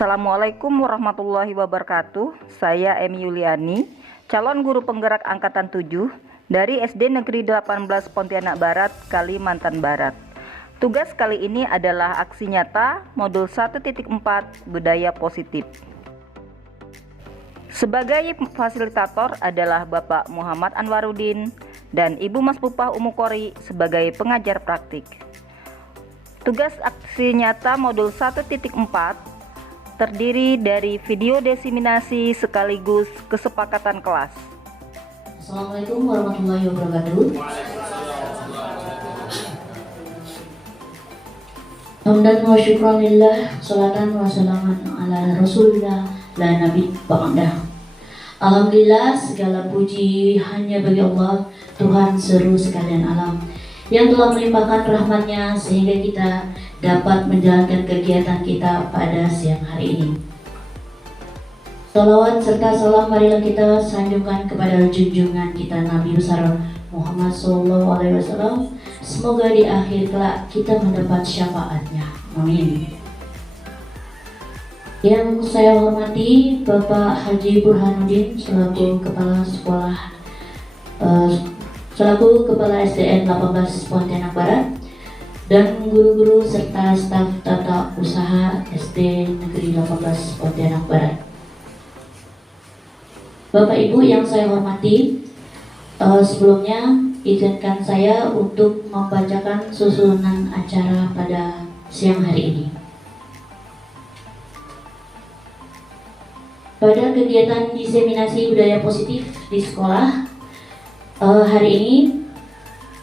Assalamualaikum warahmatullahi wabarakatuh. Saya Emi Yuliani, calon guru penggerak angkatan 7 dari SD Negeri 18 Pontianak Barat, Kalimantan Barat. Tugas kali ini adalah aksi nyata modul 1.4 budaya positif. Sebagai fasilitator adalah Bapak Muhammad Anwarudin dan Ibu Mas Pupah Umukori sebagai pengajar praktik. Tugas aksi nyata modul 1.4 terdiri dari video diseminasi sekaligus kesepakatan kelas. Assalamualaikum warahmatullahi wabarakatuh. Hamdan wa syukranillah, salatan wa salaman ala rasulillah, la nabi ba'dah. Alhamdulillah, segala puji hanya bagi Allah, Tuhan seru sekalian alam, yang telah melimpahkan rahmat-Nya sehingga kita dapat menjalankan kegiatan kita pada siang hari ini. Salawat serta salam marilah kita sanjungkan kepada junjungan kita Nabi besar Muhammad SAW. Semoga di akhir kelak kita mendapat syafaatnya. Amin. Yang saya hormati Bapak Haji Burhanuddin selaku Kepala Sekolah selaku Kepala SDN 18 Pontianak Barat, dan guru-guru serta staf tata usaha SD Negeri 18 Pontianak Barat. Bapak Ibu yang saya hormati, sebelumnya izinkan saya untuk membacakan susunan acara pada siang hari ini. Pada kegiatan diseminasi budaya positif di sekolah, hari ini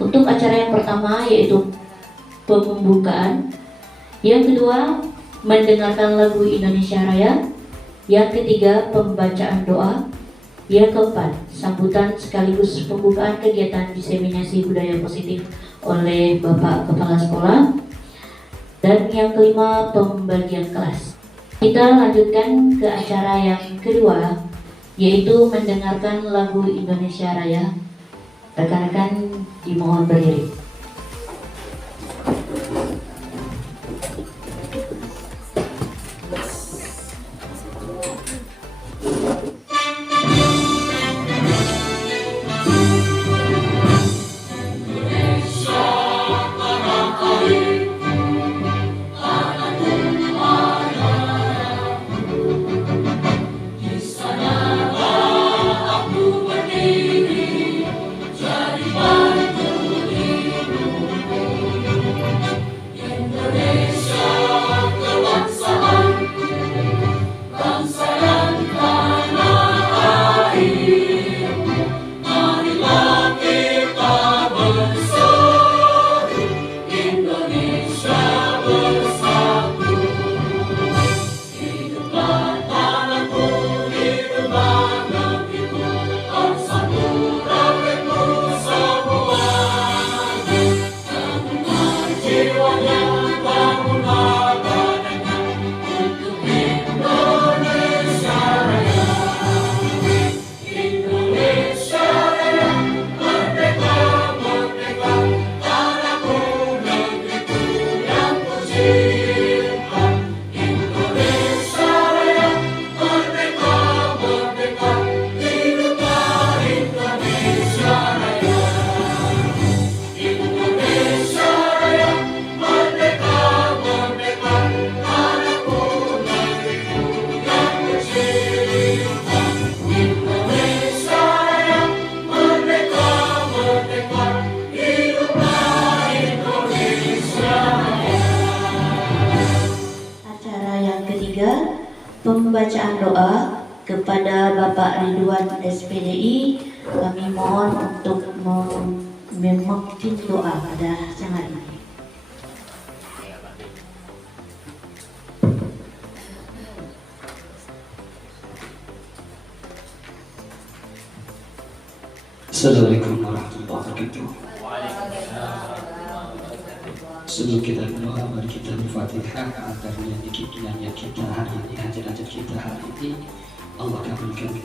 untuk acara yang pertama yaitu pembukaan, yang kedua mendengarkan lagu Indonesia Raya, yang ketiga pembacaan doa, yang keempat sambutan sekaligus pembukaan kegiatan diseminasi budaya positif oleh Bapak Kepala Sekolah, dan yang kelima pembagian kelas. Kita lanjutkan ke acara yang kedua, yaitu mendengarkan lagu Indonesia Raya. Rekan-rekan dimohon berdiri. Pembacaan doa kepada Bapak Ridwan SPDI, kami mohon untuk memimpin doa pada siang hari ini. Assalamualaikum warahmatullahi wabarakatuh. Sebelum kita berdoa, mari kita berfatihah agar nyanyi kita hari ini, hajat-hajat kita hari ini Allah kabulkan.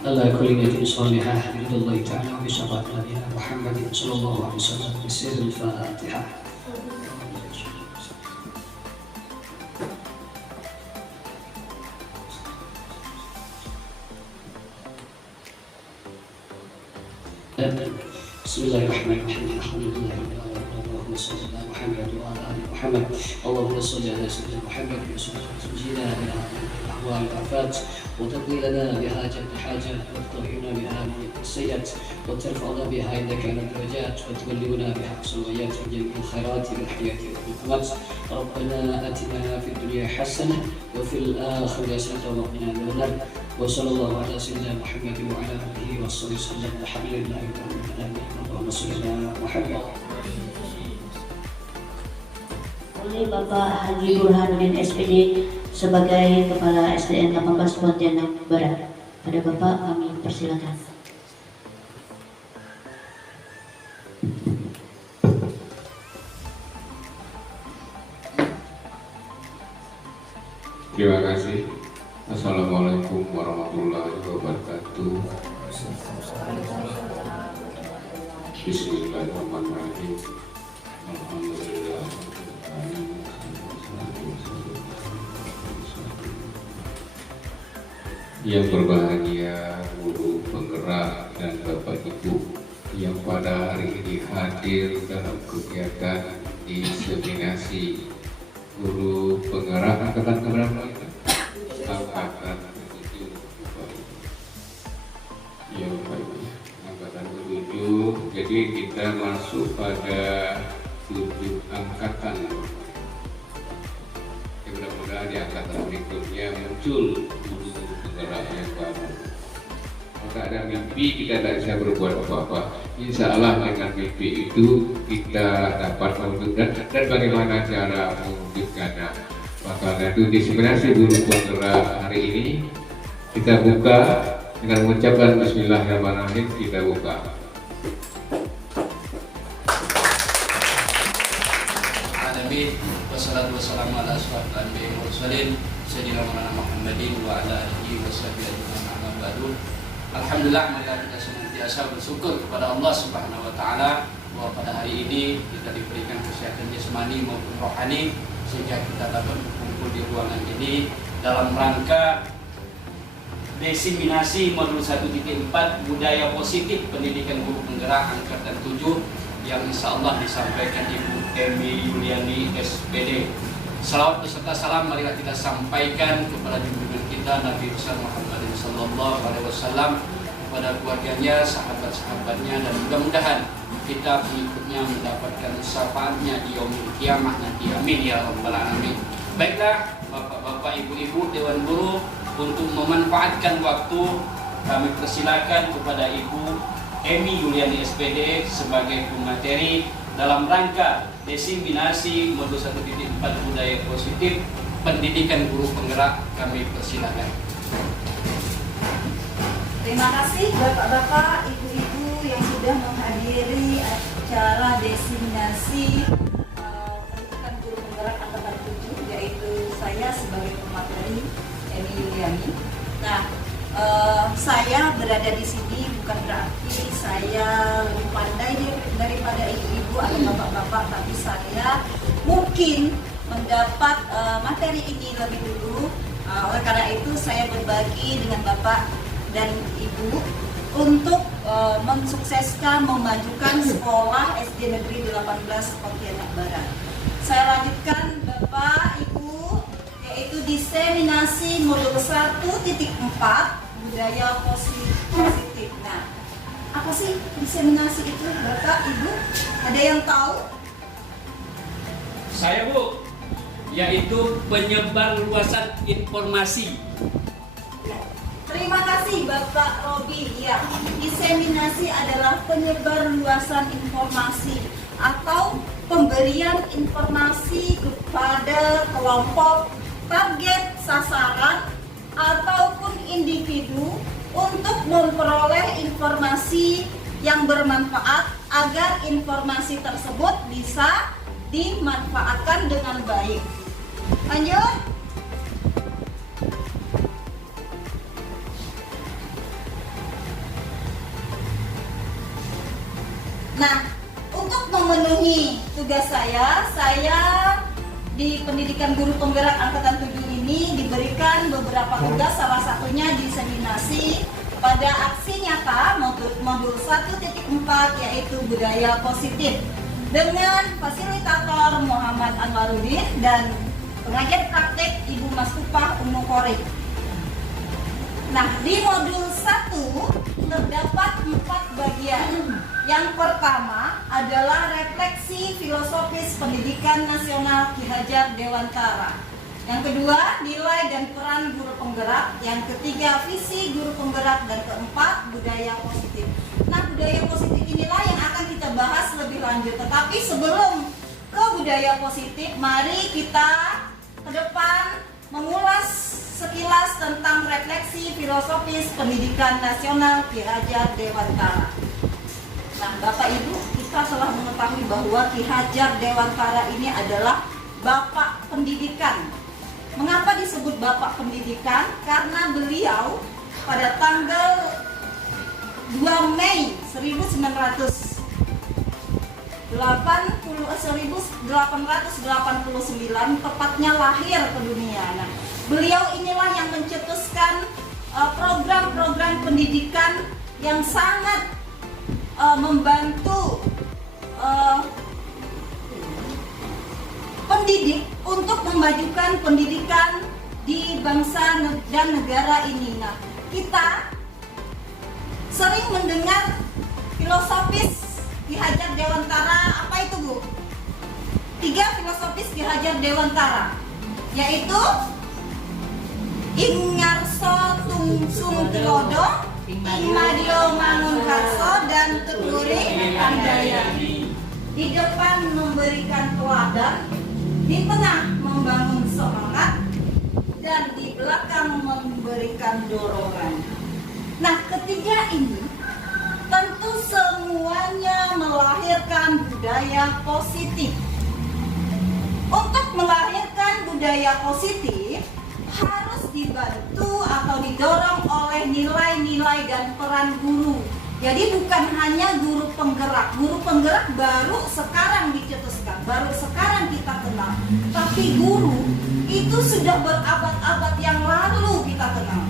Allah kulli niyatin salihah billahi ta'ala wa syafaat Nabi Muhammad sallallahu alaihi wasallam. Bismillahil Fatihah. Bismillahirrahmanirrahim. Alhamdulillah. Allahumma shalli ala Muhammad wa ala ali Muhammad. Allahumma shalli ala sayyidina Muhammad wa sallim ala ahwal al-afat wa taqdi lana bihajat hajat wa tahina biha min as-sayyi'at wa tarfa'na biha indaka ala darajat wa tuballighuna biha aqsawiyat wa jami'il khairat fil hayati wal mamat. Rabbana atina fid dunya hasanah wa fil akhirati hasanah wa qina adzabannar. Wa sallallahu ala sayyidina Muhammad wa ala alihi wa sahbihi wasallam. Alhamdulillahi rabbil alamin. Allahumma shalli ala Muhammad. Oleh Bapak Haji Burhanuddin SPD sebagai Kepala SDN 18 Pontianak Barat. Pada Bapak kami persilakan. Terima kasih. Assalamualaikum warahmatullahi wabarakatuh. Bismillahirrahmanirrahim. Alhamdulillah. Yang berbahagia guru penggerak dan Bapak Ibu yang pada hari ini hadir dalam kegiatan diseminasi guru penggerak angkatan keberapa itu? Angkatan ke-7. Ya, angkatan ke-7. Jadi kita masuk pada 7 angkatan. Mudah-mudahan di angkatan berikutnya muncul guru penggerak yang baru. Maka ada mimpi kita tidak bisa berbuat apa-apa. Insya Allah dengan mimpi itu kita dapat mewujudkan dan bagaimana cara mewujudkannya. Maka itu diseminasi guru penggerak hari ini kita buka dengan mengucapkan Bismillahirrahmanirrahim. Kita buka. Wassalatu wassalamu ala asyrafil anbiya'i wal mursalin sayyidina Muhammadin wa ala alihi washabihi ajmain amma ba'du. Alhamdulillah, marilah kita senantiasa bersyukur kepada Allah Subhanahu wa taala bahwa pada hari ini kita diberikan kesehatan jasmani maupun rohani sehingga kita dapat berkumpul di ruangan ini dalam rangka diseminasi modul 1.4 budaya positif pendidikan guru penggerak angkatan 7 yang insya Allah disampaikan Ibu Emi Yuliani SPD. Salawat beserta salam marilah kita sampaikan kepada junjungan kita Nabi besar Muhammad sallallahu alaihi wasallam, kepada keluarganya, sahabat-sahabatnya, dan mudah-mudahan kita pengikutnya mendapatkan syafaatnya di yaumil kiamah nanti. Amin ya rabbal alamin. Baiklah Bapak-bapak, Ibu-ibu, Dewan Guru, untuk memanfaatkan waktu kami persilakan kepada Ibu Emi Yuliani SPD sebagai pemateri dalam rangka diseminasi modul 1.4 budaya positif pendidikan guru penggerak. Kami persilakan. Terima kasih Bapak-bapak, Ibu-ibu yang sudah menghadiri acara diseminasi pendidikan guru penggerak angkatan 7, yaitu saya sebagai pemateri Emi Yuliani. Nah, saya berada di sini bukan berarti saya lebih pandai daripada ibu-ibu atau bapak-bapak, tapi saya mungkin mendapat materi ini lebih dulu. Oleh karena itu saya berbagi dengan bapak dan ibu untuk mensukseskan, memajukan sekolah SD Negeri 18 Pontianak Barat. Saya lanjutkan Bapak Ibu, yaitu diseminasi modul 1.4 budaya positif. Nah, apa sih diseminasi itu, Bapak, Ibu? Ada yang tahu? Saya, Bu, yaitu penyebar luasan informasi. Terima kasih Bapak Robi. Ya, diseminasi adalah penyebar luasan informasi atau pemberian informasi kepada kelompok target sasaran ataupun individu untuk memperoleh informasi yang bermanfaat agar informasi tersebut bisa dimanfaatkan dengan baik. Lanjut. Nah, untuk memenuhi tugas saya di pendidikan guru penggerak angkatan 7 ini diberikan beberapa tugas, salah satunya diseminasi pada aksi nyata modul 1.4 yaitu budaya positif dengan fasilitator Muhammad Anwaruddin dan pengajar praktek Ibu Maskupah Ummu Qorib. Nah, di modul 1 terdapat 4 bagian. Yang pertama adalah refleksi filosofis pendidikan nasional Ki Hajar Dewantara. Yang kedua, nilai dan peran guru penggerak. Yang ketiga, visi guru penggerak. Dan keempat, budaya positif. Nah, budaya positif inilah yang akan kita bahas lebih lanjut. Tetapi sebelum ke budaya positif, mari kita ke depan mengulas sekilas tentang refleksi filosofis pendidikan nasional Ki Hajar Dewantara. Nah, Bapak Ibu, kita telah mengetahui bahwa Ki Hajar Dewantara ini adalah Bapak Pendidikan. Mengapa disebut Bapak Pendidikan? Karena beliau pada tanggal 2 Mei 1889 tepatnya lahir ke dunia. Nah, beliau inilah yang mencetuskan program-program pendidikan yang sangat membantu pendidik untuk memajukan pendidikan di bangsa dan negara ini. Nah, kita sering mendengar filosofis Ki Hajar Dewantara. Apa itu, Bu? 3 filosofis Ki Hajar Dewantara, yaitu Ingarso Tungsung Tilodo, Ingmadio Mangunkarso, dan Teguring Handayani. Di depan memberikan teladan, di tengah membangun semangat, dan di belakang memberikan dorongan. Nah, ketiga ini tentu semuanya melahirkan budaya positif. Untuk melahirkan budaya positif harus dibantu atau didorong oleh nilai-nilai dan peran guru. Jadi bukan hanya guru penggerak. Guru penggerak baru sekarang dicetuskan, baru sekarang kita kenal. Tapi guru itu sudah berabad-abad yang lalu kita kenal.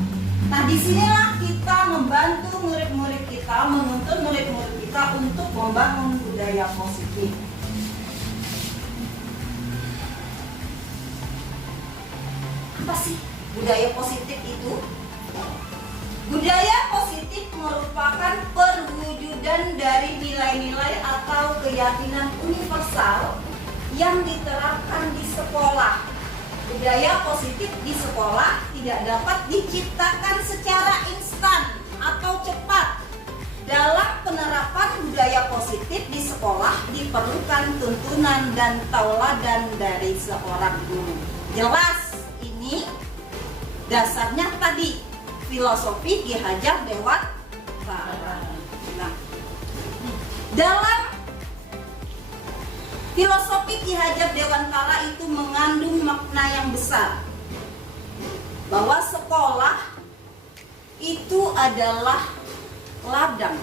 Nah, disinilah kita membantu murid-murid kita, menuntun murid-murid kita untuk membangun budaya positif. Apa sih budaya positif itu? Budaya positif merupakan perwujudan dari nilai-nilai atau keyakinan universal yang diterapkan di sekolah. Budaya positif di sekolah tidak dapat diciptakan secara instan atau cepat. Dalam penerapan budaya positif di sekolah diperlukan tuntunan dan tauladan dari seorang guru. Jelas ini dasarnya tadi filosofi Ki Hajar Dewantara. Nah, dalam filosofi Ki Hajar Dewantara itu mengandung makna yang besar, bahwa sekolah itu adalah ladang,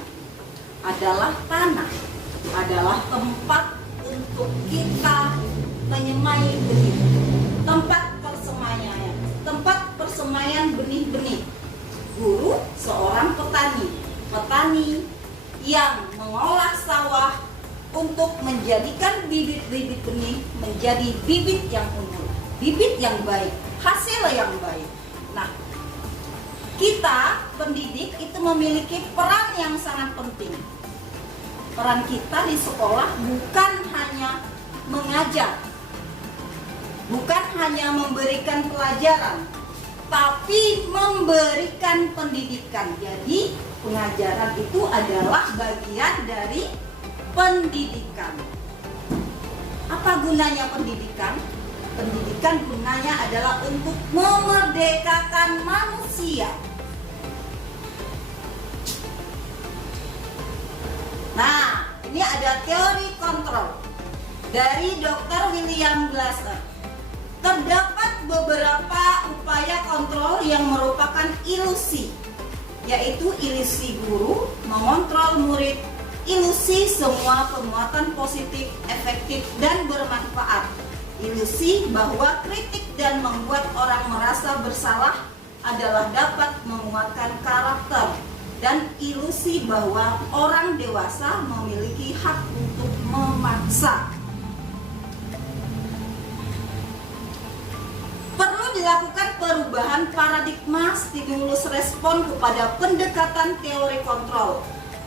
adalah tanah, adalah tempat untuk kita menyemai benih, tempat persemaian benih-benih. Guru seorang petani yang mengolah sawah untuk menjadikan bibit-bibit benih menjadi bibit yang unggul, bibit yang baik, hasil yang baik. Nah, kita pendidik itu memiliki peran yang sangat penting. Peran kita di sekolah bukan hanya mengajar, bukan hanya memberikan pelajaran, tapi memberikan pendidikan. Jadi pengajaran itu adalah bagian dari pendidikan. Apa gunanya pendidikan? Pendidikan gunanya adalah untuk memerdekakan manusia. Nah, ini ada teori kontrol dari Dr. William Glasser. Terdapat beberapa upaya kontrol yang merupakan ilusi, yaitu ilusi guru mengontrol murid, ilusi semua penguatan positif, efektif, dan bermanfaat, ilusi bahwa kritik dan membuat orang merasa bersalah adalah dapat menguatkan karakter, dan ilusi bahwa orang dewasa memiliki hak untuk memaksa. Perlu dilakukan perubahan paradigma stimulus respon kepada pendekatan teori kontrol.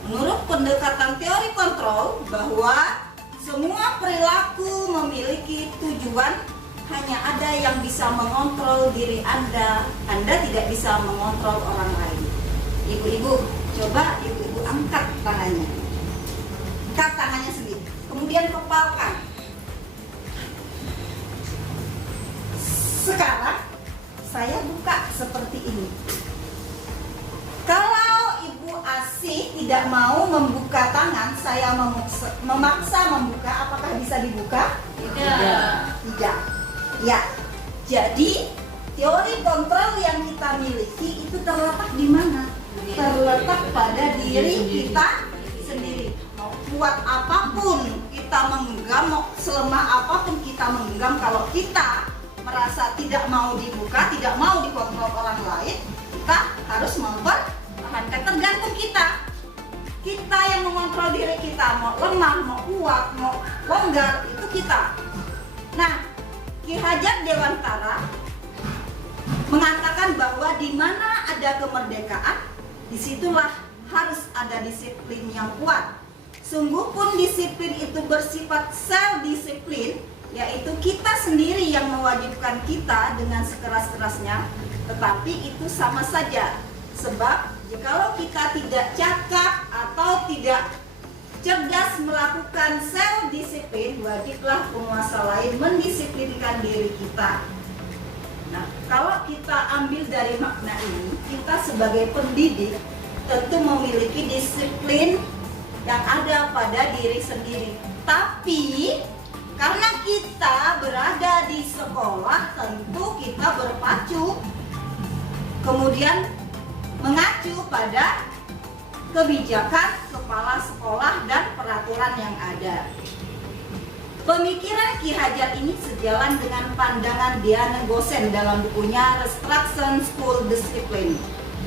Menurut pendekatan teori kontrol bahwa semua perilaku memiliki tujuan, hanya ada yang bisa mengontrol diri Anda tidak bisa mengontrol orang lain. Ibu-ibu, coba ibu-ibu angkat tangannya. Angkat tangannya sendiri, kemudian kepalkan. Sekarang saya buka seperti ini. Kalau Ibu Asih tidak mau membuka tangan, saya memaksa membuka, apakah bisa dibuka? Tidak. Ya. Jadi teori kontrol yang kita miliki itu terletak di mana? Terletak pada diri kita sendiri. Mau kuat apapun kita menggenggam, mau selemah apapun kita menggenggam, kalau kita merasa tidak mau dibuka, tidak mau dikontrol orang lain, kita harus mempertahankan. Tergantung kita. Kita yang mengontrol diri kita, mau lemah, mau kuat, mau longgar, itu kita. Nah, Ki Hajar Dewantara mengatakan bahwa di mana ada kemerdekaan, disitulah harus ada disiplin yang kuat. Sungguh pun disiplin itu bersifat self-disiplin, yaitu kita sendiri yang mewajibkan kita dengan sekeras-kerasnya, tetapi itu sama saja. Sebab jikalau kita tidak cakap atau tidak cerdas melakukan self-disiplin, wajiblah penguasa lain mendisiplinkan diri kita. Nah, kalau kita ambil dari makna ini, kita sebagai pendidik tentu memiliki disiplin yang ada pada diri sendiri. Tapi karena kita berada di sekolah, tentu kita berpacu, kemudian mengacu pada kebijakan kepala sekolah dan peraturan yang ada. Pemikiran Ki Hajar ini sejalan dengan pandangan Diana Gosen dalam bukunya Restriction School Discipline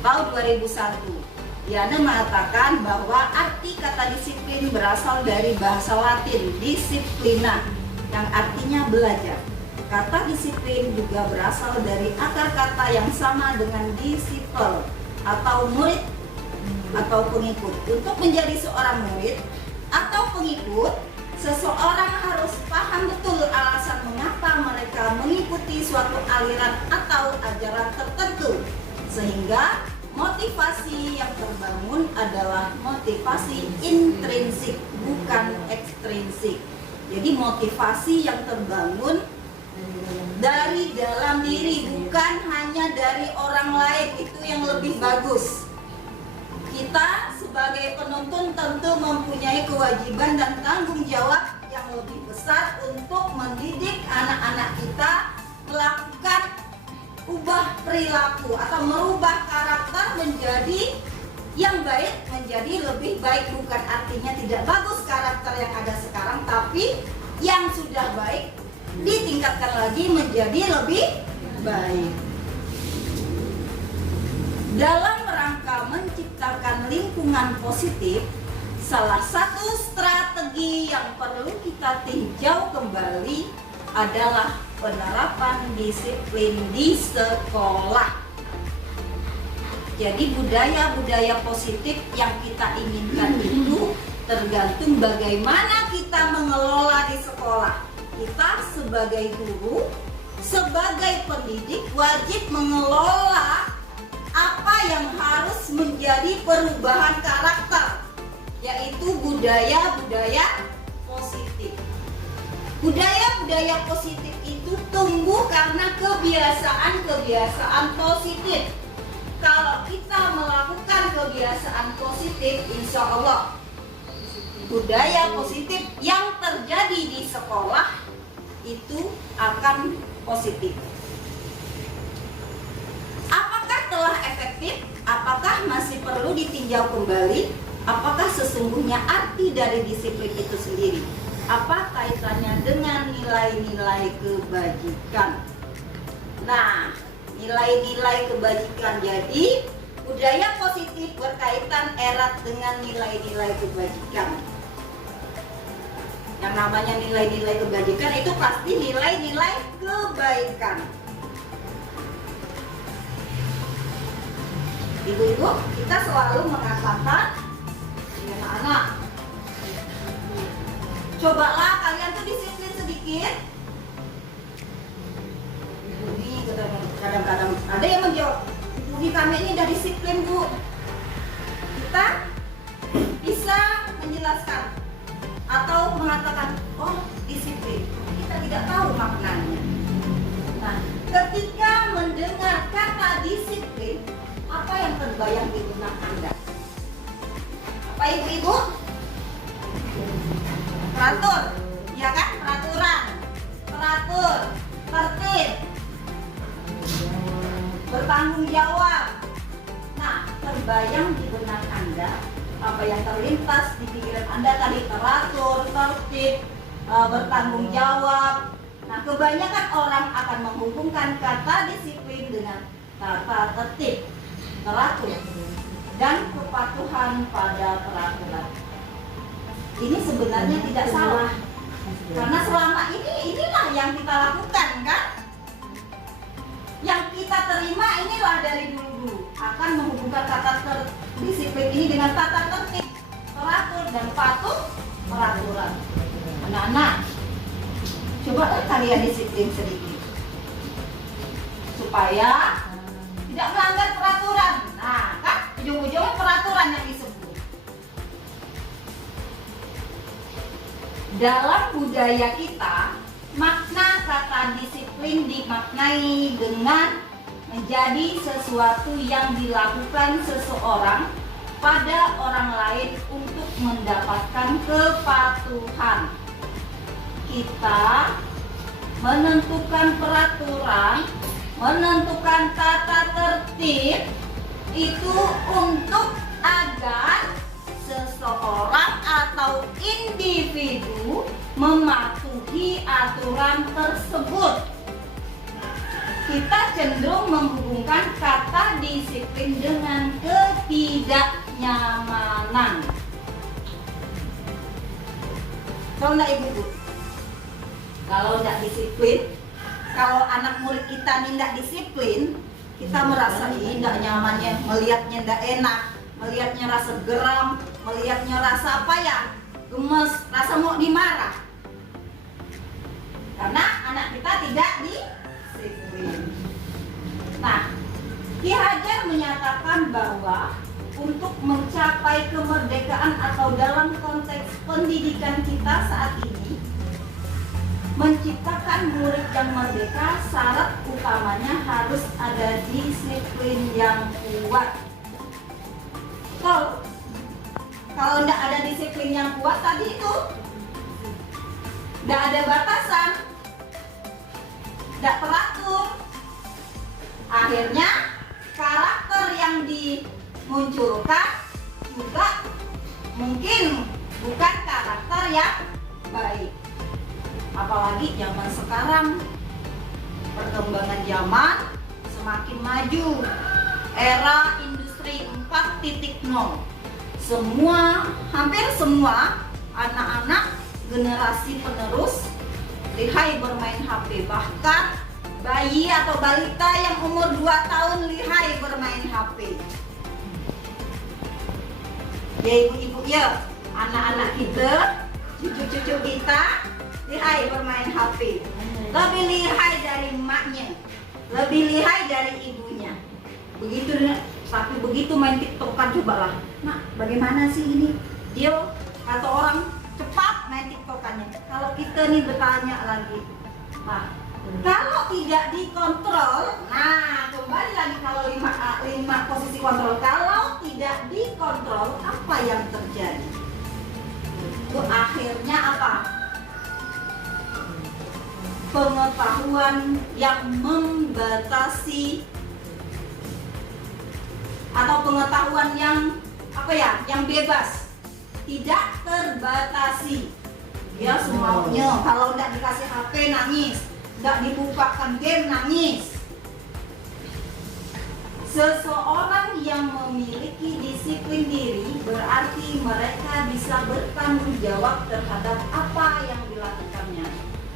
tahun 2001. Diana mengatakan bahwa arti kata disiplin berasal dari bahasa Latin disciplina, yang artinya belajar. Kata disiplin juga berasal dari akar kata yang sama dengan disciple atau murid atau pengikut. Untuk menjadi seorang murid atau pengikut, seseorang harus paham betul alasan mengapa mereka mengikuti suatu aliran atau ajaran tertentu, sehingga motivasi yang terbangun adalah motivasi intrinsik, bukan ekstrinsik. Jadi motivasi yang terbangun dari dalam diri, bukan hanya dari orang lain. Itu yang lebih bagus. Kita sebagai penuntun tentu mempunyai kewajiban dan tanggung jawab yang lebih besar untuk mendidik anak-anak kita melakukan ubah perilaku atau merubah karakter menjadi yang baik, menjadi lebih baik. Bukan artinya tidak bagus karakter yang ada sekarang, tapi yang sudah baik ditingkatkan lagi menjadi lebih baik. Dalam rangka menciptakan lingkungan positif, salah satu strategi yang perlu kita tinjau kembali adalah penerapan disiplin di sekolah. Jadi budaya-budaya positif yang kita inginkan itu tergantung bagaimana kita mengelola di sekolah. Kita sebagai guru, sebagai pendidik wajib mengelola apa yang harus menjadi perubahan karakter, yaitu budaya-budaya positif. Budaya-budaya positif itu tumbuh karena kebiasaan-kebiasaan positif. Kalau kita melakukan kebiasaan positif, insya Allah budaya positif yang terjadi di sekolah itu akan positif. Apakah telah efektif? Apakah masih perlu ditinjau kembali? Apakah sesungguhnya arti dari disiplin itu sendiri? Apa kaitannya dengan nilai-nilai kebajikan? Nah, nilai-nilai kebajikan. Jadi Budaya positif berkaitan erat dengan nilai-nilai kebajikan. Yang namanya nilai-nilai kebajikan itu pasti nilai-nilai kebaikan. Ibu-ibu, kita selalu mengatakan anak-anak, cobalah kalian tuh disiplin sedikit. Ini kadang-kadang ada yang menjawab, Ibu kami ini udah disiplin Bu. Kita bisa menjelaskan atau mengatakan, oh disiplin, kita tidak tahu maknanya. Nah, ketika mendengar kata disiplin, apa yang terbayang di benak Anda? Apa ibu-ibu? Teratur, ya kan? Peraturan, teratur, tertib, bertanggung jawab. Nah, terbayang di benak Anda, apa yang terlintas di pikiran Anda tadi, teratur, tertib, bertanggung jawab. Nah, kebanyakan orang akan menghubungkan kata disiplin dengan kata tertib, teratur, dan kepatuhan pada peraturan. Ini sebenarnya tidak salah, karena selama ini inilah yang kita lakukan, kan? Yang kita terima inilah dari dulu-dulu, akan menghubungkan kata disiplin ini dengan tata tertib, teratur, dan patuh peraturan. Anak-anak, coba kalian disiplin sedikit supaya tidak melanggar peraturan. Nah, kan ujung-ujungnya peraturan yang disebut. Dalam budaya kita, makna kata disiplin dimaknai dengan menjadi sesuatu yang dilakukan seseorang pada orang lain untuk mendapatkan kepatuhan. Kita menentukan peraturan, menentukan tata tertib itu untuk agar seseorang atau individu mematuhi aturan tersebut. Kita cenderung menghubungkan kata disiplin dengan ketidaknyamanan. Tahu nggak ibu-ibu? Kalau nggak disiplin, kalau anak murid kita tidak disiplin, kita merasa tidak nyamannya, melihatnya tidak enak, melihatnya rasa geram, melihatnya rasa apa ya, gemes, rasa mau dimarah. Karena anak kita tidak disiplin. Nah, Ki Hajar menyatakan bahwa untuk mencapai kemerdekaan atau dalam konteks pendidikan kita saat ini, menciptakan murid yang merdeka, syarat utamanya harus ada disiplin yang kuat. Kalau tidak ada disiplin yang kuat tadi itu, tidak ada batasan, tidak teratur, akhirnya karakter yang dimunculkan juga mungkin bukan karakter yang baik. Apalagi zaman sekarang, perkembangan zaman semakin maju, era industri 4.0. Hampir semua anak-anak generasi penerus lihai bermain HP. Bahkan bayi atau balita yang umur 2 tahun lihai bermain HP. Ya ibu-ibu ya, anak-anak kita, cucu-cucu kita lihai bermain HP. Lebih lihai dari emaknya, lebih lihai dari ibunya. Begitu, tapi begitu main TikTokan, cobalah. Nah, bagaimana sih ini? Dia kata orang cepat main TikTokannya. Kalau kita nih bertanya lagi, nah, kalau tidak dikontrol, nah kembali lagi kalau 5 posisi kontrol. Kalau tidak dikontrol, apa yang terjadi? Itu akhirnya apa? Pengetahuan yang membatasi atau pengetahuan yang yang bebas, tidak terbatasi. Dia semaunya, kalau tidak dikasih HP nangis, tidak dibukakan game nangis. Seseorang yang memiliki disiplin diri berarti mereka bisa bertanggung jawab terhadap apa yang dilakukannya,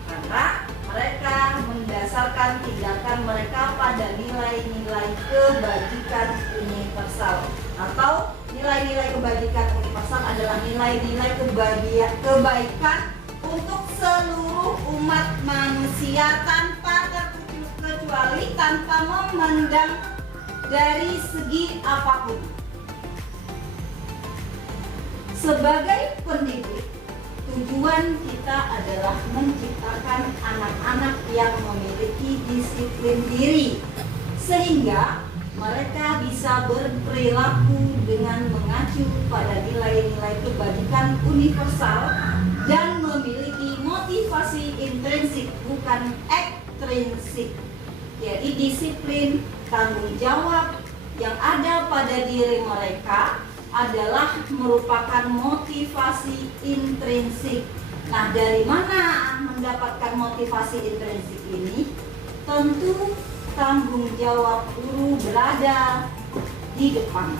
karena mereka mendasarkan tindakan mereka pada nilai-nilai kebajikan universal. Atau nilai-nilai kebajikan universal adalah nilai-nilai kebaikan untuk seluruh umat manusia tanpa terkecuali, tanpa memandang dari segi apapun. Sebagai pendidik, tujuan kita adalah menciptakan anak-anak yang memiliki disiplin diri, sehingga mereka bisa berperilaku dengan mengacu pada nilai-nilai kebajikan universal dan memiliki motivasi intrinsik bukan ekstrinsik. Jadi disiplin, tanggung jawab yang ada pada diri mereka adalah merupakan motivasi intrinsik. Nah, dari mana mendapatkan motivasi intrinsik ini? Tentu tanggung jawab guru berada di depan,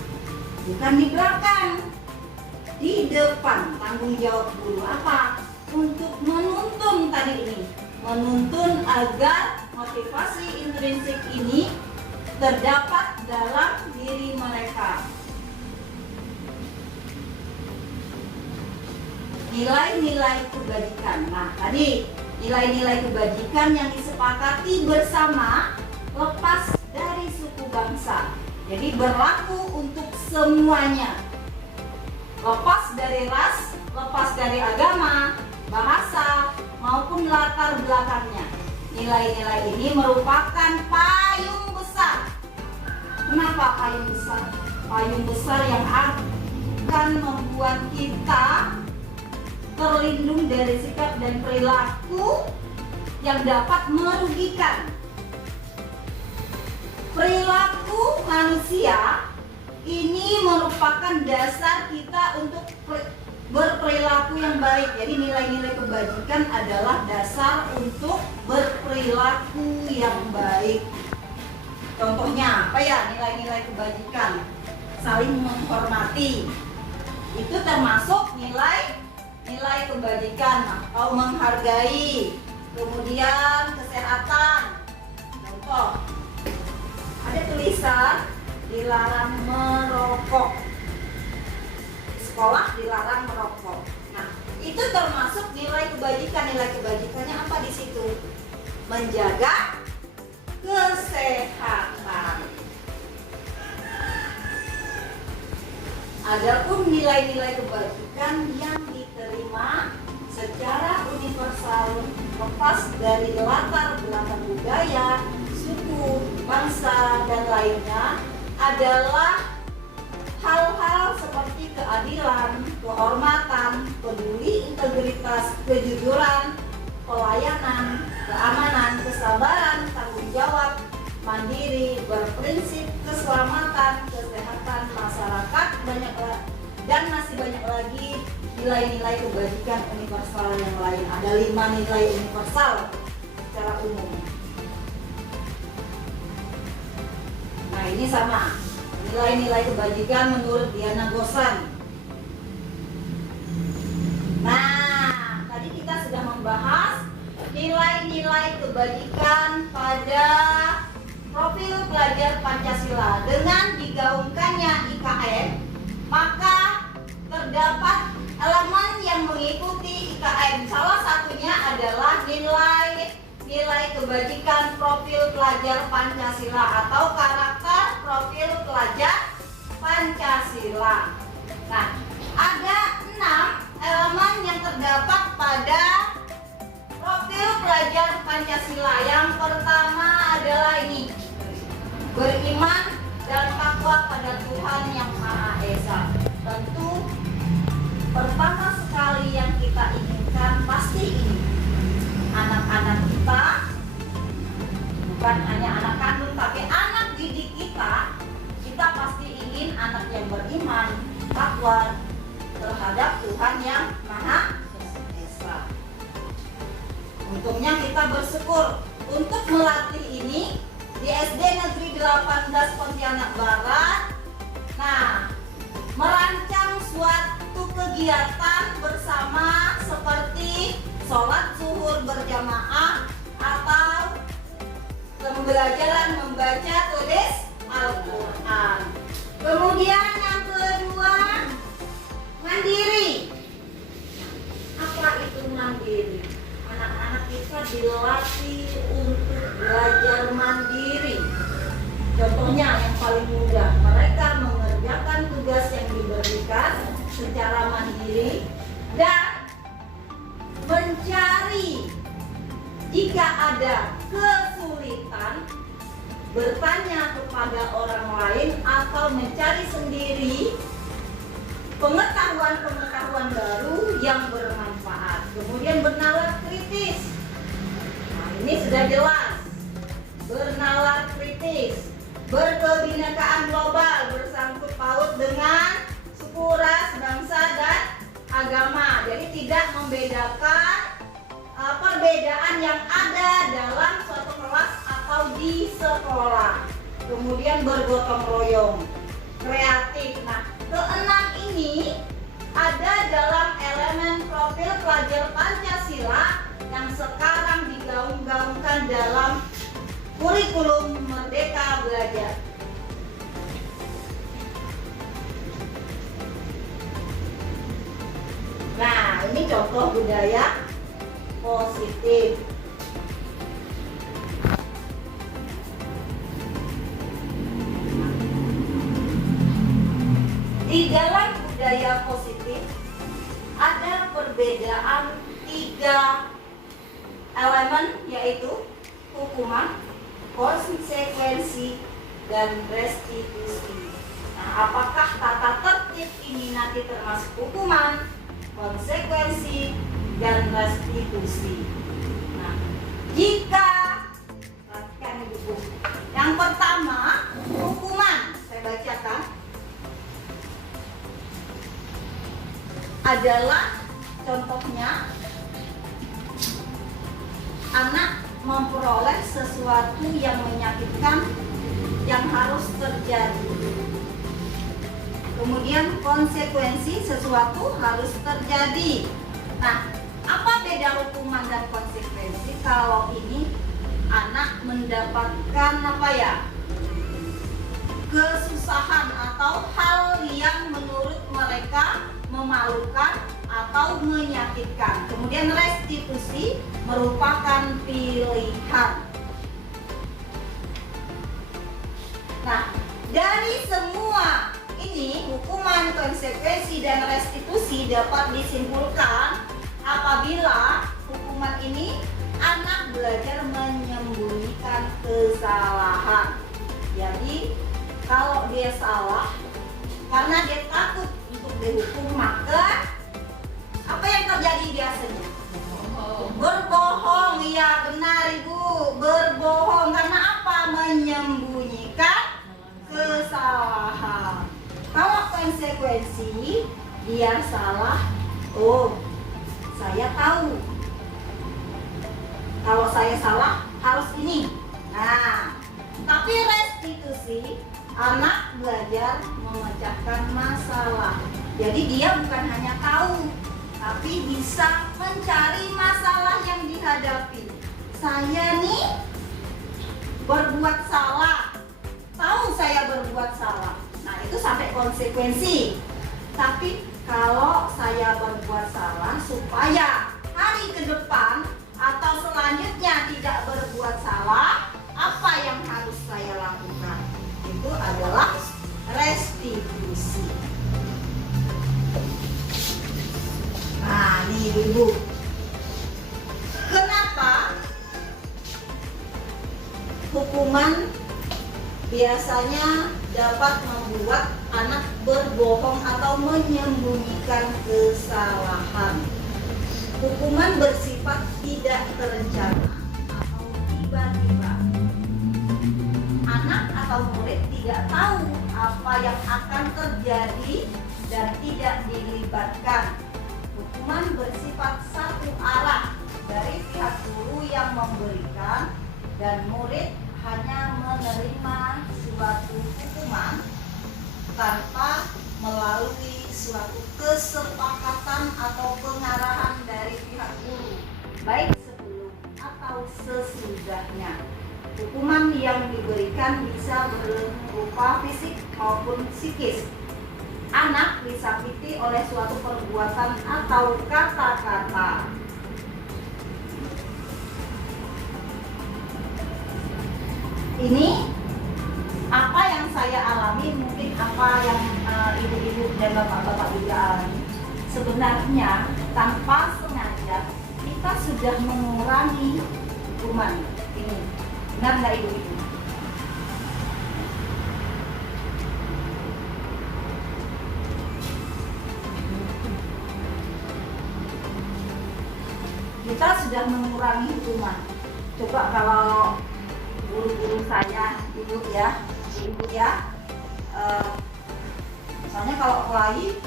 bukan di belakang. Di depan tanggung jawab guru apa? Untuk menuntun tadi ini, menuntun agar motivasi intrinsik ini terdapat dalam diri mereka. Nilai-nilai kebajikan. Nah, tadi nilai-nilai kebajikan yang disepakati bersama lepas dari suku bangsa. Jadi berlaku untuk semuanya. Lepas dari ras, lepas dari agama, bahasa, maupun latar belakangnya. Nilai-nilai ini merupakan payung besar. Kenapa payung besar? Payung besar yang akan membuat kita terlindung dari sikap dan perilaku yang dapat merugikan. Perilaku manusia ini merupakan dasar kita untuk berperilaku yang baik. Jadi nilai-nilai kebajikan adalah dasar untuk berperilaku yang baik. Contohnya apa ya nilai-nilai kebajikan? Saling menghormati. Itu termasuk nilai kebajikan atau menghargai. Kemudian kesehatan. Contoh, ada tulisan dilarang merokok. Sekolah dilarang merokok. Nah, itu termasuk nilai kebajikan. Nilai kebajikannya apa di situ? Menjaga kesehatan. Adapun nilai-nilai kebajikan yang diterima secara universal lepas dari latar belakang budaya, suku, bangsa, dan lainnya adalah hal-hal seperti keadilan, kehormatan, peduli, integritas, kejujuran, pelayanan, keamanan, kesabaran, tanggung jawab, mandiri, berprinsip, keselamatan, kesehatan masyarakat, dan masih banyak lagi nilai-nilai kebajikan universal yang lain. Ada 5 nilai universal secara umum. Nah, ini sama nilai-nilai kebajikan menurut Diana Gosan. Nah, tadi kita sudah membahas nilai-nilai kebajikan pada profil pelajar Pancasila. Dengan digaungkannya IKN, maka terdapat elemen yang mengikuti IKN. Salah satunya adalah nilai kebajikan profil pelajar Pancasila atau karakter profil pelajar Pancasila. Nah, ada 6 elemen yang terdapat pada profil pelajar Pancasila. Yang pertama adalah ini, beriman dan takwa pada Tuhan Yang Maha Esa. Tentu pertama sekali yang kita inginkan pasti ini, anak-anak kita, bukan hanya anak kandung tapi anak didik kita pasti ingin anak yang beriman, takwa terhadap Tuhan Yang Maha Esa. Untungnya kita bersyukur untuk melatih ini di SD Negeri 18 Pontianak Barat. Nah, merancang suatu kegiatan bersama seperti sholat zuhur berjamaah atau pembelajaran membaca tulis Al-Quran. Kemudian yang kedua, mandiri. Apa itu mandiri? Anak-anak kita dilatih untuk belajar mandiri. Contohnya yang paling mudah, mereka mengerjakan tugas yang diberikan secara mandiri dan mencari jika ada kesulitan, bertanya kepada orang lain atau mencari sendiri pengetahuan-pengetahuan baru yang bermanfaat. Kemudian bernalar kritis. Nah, ini sudah jelas. Bernalar kritis, berkebinekaan global, bersangkut paut dengan suku, ras, bangsa, dan agama. Jadi tidak membedakan perbedaan yang ada dalam suatu kelas atau di sekolah. Kemudian bergotong royong, kreatif. Nah, keenam ini ada dalam elemen profil pelajar Pancasila yang sekarang digaung-gaungkan dalam kurikulum Merdeka Belajar. Nah, ini contoh budaya positif. Di dalam budaya positif ada perbedaan 3 elemen, yaitu hukuman, konsekuensi, dan restitusi. Nah, apakah tata tertib ini nanti termasuk hukuman, konsekuensi, dan restitusi? Nah, jika perhatikan ibu, yang pertama hukuman, saya bacakan, adalah contohnya anak memperoleh sesuatu yang menyakitkan yang harus terjadi. Kemudian konsekuensi, sesuatu harus terjadi. Nah, apa beda hukuman dan konsekuensi? Kalau ini anak mendapatkan kesusahan atau hal yang menurut mereka memalukan atau menyakitkan. Kemudian restitusi merupakan pilihan. Nah, dari semua ini, hukuman, konsekuensi, dan restitusi dapat disimpulkan apabila hukuman ini anak belajar menyembunyikan kesalahan. Jadi kalau dia salah karena dia takut untuk dihukum, maka apa yang terjadi biasanya? Berbohong. Iya benar ibu, berbohong. Karena apa? Menyembunyikan kesalahan. Kalau konsekuensi, dia salah, oh saya tahu kalau saya salah harus ini. Nah, tapi restitusi, anak belajar memecahkan masalah. Jadi dia bukan hanya tahu, tapi bisa mencari masalah yang dihadapi. Saya nih berbuat salah, tahu saya berbuat salah. Nah, itu sampai konsekuensi. Tapi kalau saya berbuat salah supaya hari ke depan atau selanjutnya tidak berbuat salah, apa yang harus saya lakukan? Itu adalah restitusi. Nah, nih ibu, kenapa hukuman biasanya dapat membuat anak berbohong atau menyembunyikan kesalahan? Hukuman bersifat tidak terencana atau tiba-tiba. Anak atau murid tidak tahu apa yang akan terjadi dan tidak dilibatkan. Hukuman bersifat satu arah dari pihak guru yang memberikan dan murid hanya baik sebelum atau sesudahnya. Hukuman yang diberikan bisa berupa fisik maupun psikis. Anak disakiti oleh suatu perbuatan atau kata-kata. Ini apa yang saya alami, mungkin apa yang ibu-ibu dan bapak-bapak juga alami. Sebenarnya tanpa sengaja kita sudah mengurangi hukuman ini. Benar nggak ibu-ibu? Kita sudah mengurangi hukuman. Coba kalau guru-guru saya ibu ya, misalnya kalau kelahi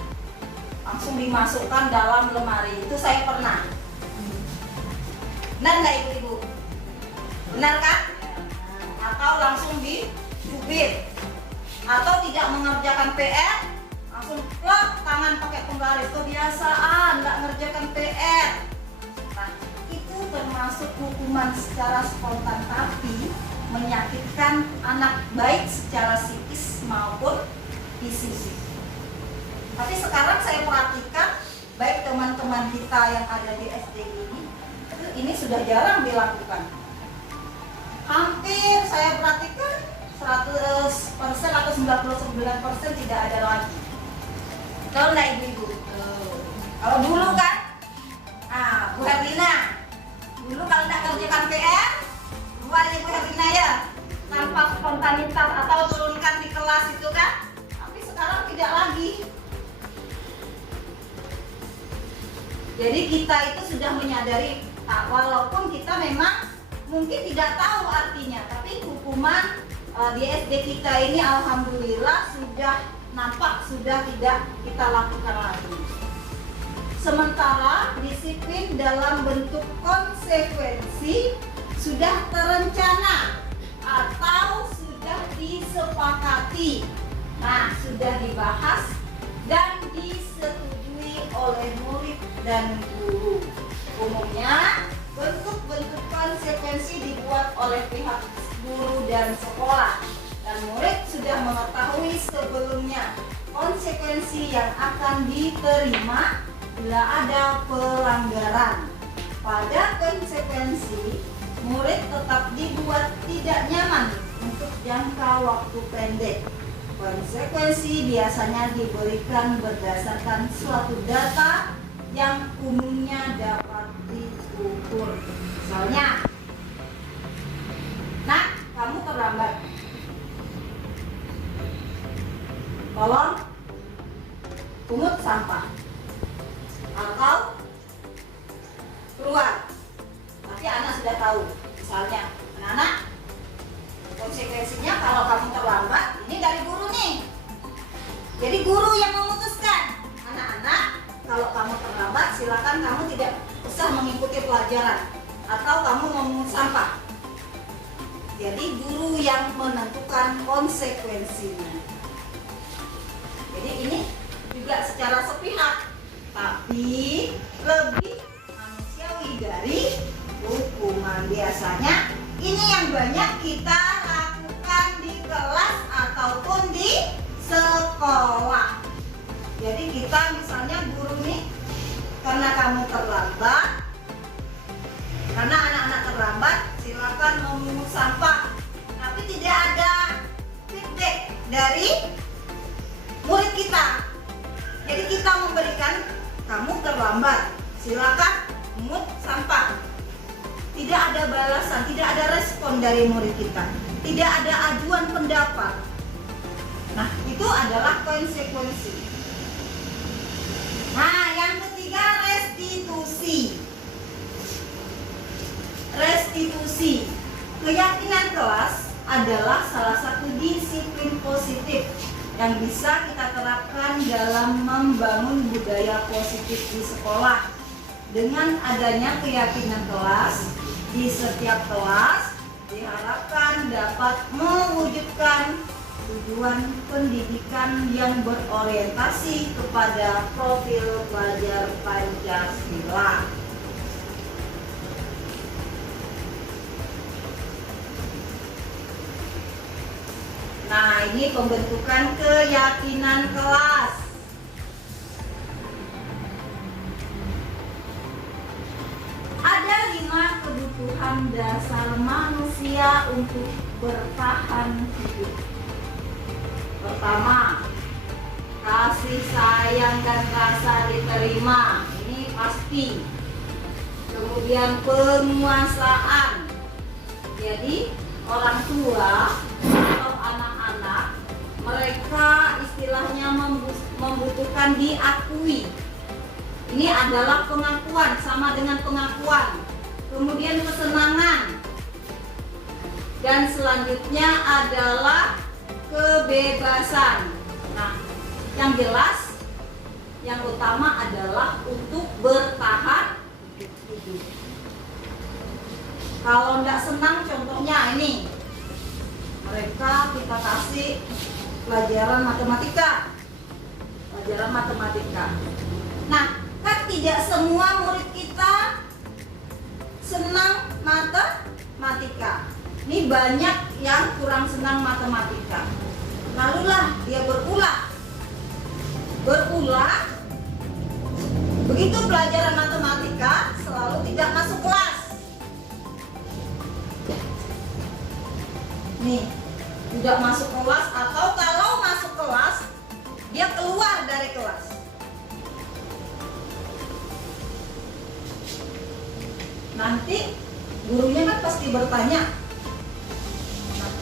langsung dimasukkan dalam lemari, itu saya pernah. Benar nggak ibu-ibu? Benar kan? Atau langsung dicubit, atau tidak mengerjakan PR langsung plak tangan pakai penggaris, kebiasaan nggak ngerjakan PR. Nah, itu termasuk hukuman secara spontan tapi menyakitkan anak, baik secara psikis maupun fisik. Tapi sekarang saya perhatikan baik teman-teman kita yang ada di SD ini sudah jarang dilakukan. Hampir saya perhatikan 100% atau 99% tidak ada lagi. Kalau enggak ibu-ibu? Kalau dulu kan, Bu Herlina, dulu kalau enggak kerjakan PR, keluar Ibu Herlina ya, tanpa spontanitas atau turunkan di kelas itu kan. Tapi sekarang tidak lagi. Jadi kita itu sudah menyadari, walaupun kita memang mungkin tidak tahu artinya, tapi hukuman di SD kita ini alhamdulillah sudah nampak, sudah tidak kita lakukan lagi. Sementara disiplin dalam bentuk konsekuensi sudah terencana atau sudah disepakati. Nah, sudah dibahas dan disetujui oleh murid dan guru. Umumnya bentuk-bentuk konsekuensi dibuat oleh pihak guru dan sekolah, dan murid sudah mengetahui sebelumnya konsekuensi yang akan diterima bila ada pelanggaran. Pada konsekuensi, murid tetap dibuat tidak nyaman untuk jangka waktu pendek. Konsekuensi biasanya diberikan berdasarkan suatu data yang umumnya dapat diukur. Misalnya, nah, kamu terlambat, tolong pungut sampah atau keluar. Tapi anak sudah tahu, misalnya, anak-anak, konsekuensinya kalau kamu terlambat, ini dari guru nih. Jadi guru yang memutuskan, anak-anak, kalau kamu terlambat, silakan kamu tidak usah mengikuti pelajaran atau kamu memungut sampah. Jadi guru yang menentukan konsekuensinya. Jadi ini juga secara sepihak, tapi lebih manusiawi dari hukuman. Biasanya ini yang banyak kita lakukan di kelas ataupun di sekolah. Jadi kita misalnya guru nih, karena kamu terlambat, karena anak-anak terlambat, silakan memungut sampah. Tapi tidak ada feedback dari murid kita. Jadi kita memberikan, kamu terlambat, silakan mungut sampah. Tidak ada balasan, tidak ada respon dari murid kita, tidak ada ajuan pendapat. Nah, itu adalah konsekuensi. Nah, yang ketiga, restitusi. Restitusi. Keyakinan kelas adalah salah satu disiplin positif yang bisa kita terapkan dalam membangun budaya positif di sekolah. Dengan adanya keyakinan kelas, di setiap kelas diharapkan dapat mewujudkan tujuan pendidikan yang berorientasi kepada profil pelajar Pancasila. ini pembentukan keyakinan kelas. Ada 5 kebutuhan dasar manusia untuk bertahan hidup. Pertama, kasih sayang dan rasa diterima. Ini pasti. Kemudian penguasaan. Jadi orang tua atau anak-anak, mereka istilahnya membutuhkan diakui. Ini adalah pengakuan, sama dengan pengakuan. Kemudian kesenangan. Dan selanjutnya adalah kebebasan. Nah, yang jelas, yang utama adalah untuk bertahan hidup. Kalau tidak senang, contohnya ini, mereka kita kasih pelajaran matematika. Nah, kan tidak semua murid kita senang matematika. Ini banyak yang kurang senang matematika. Lalulah dia berulang. Begitu pelajaran matematika selalu tidak masuk kelas. Nih, tidak masuk kelas, atau kalau masuk kelas dia keluar dari kelas. Nanti gurunya kan pasti bertanya,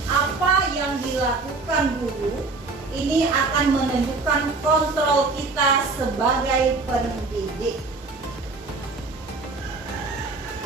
apa yang dilakukan guru ini akan menentukan kontrol kita sebagai pendidik.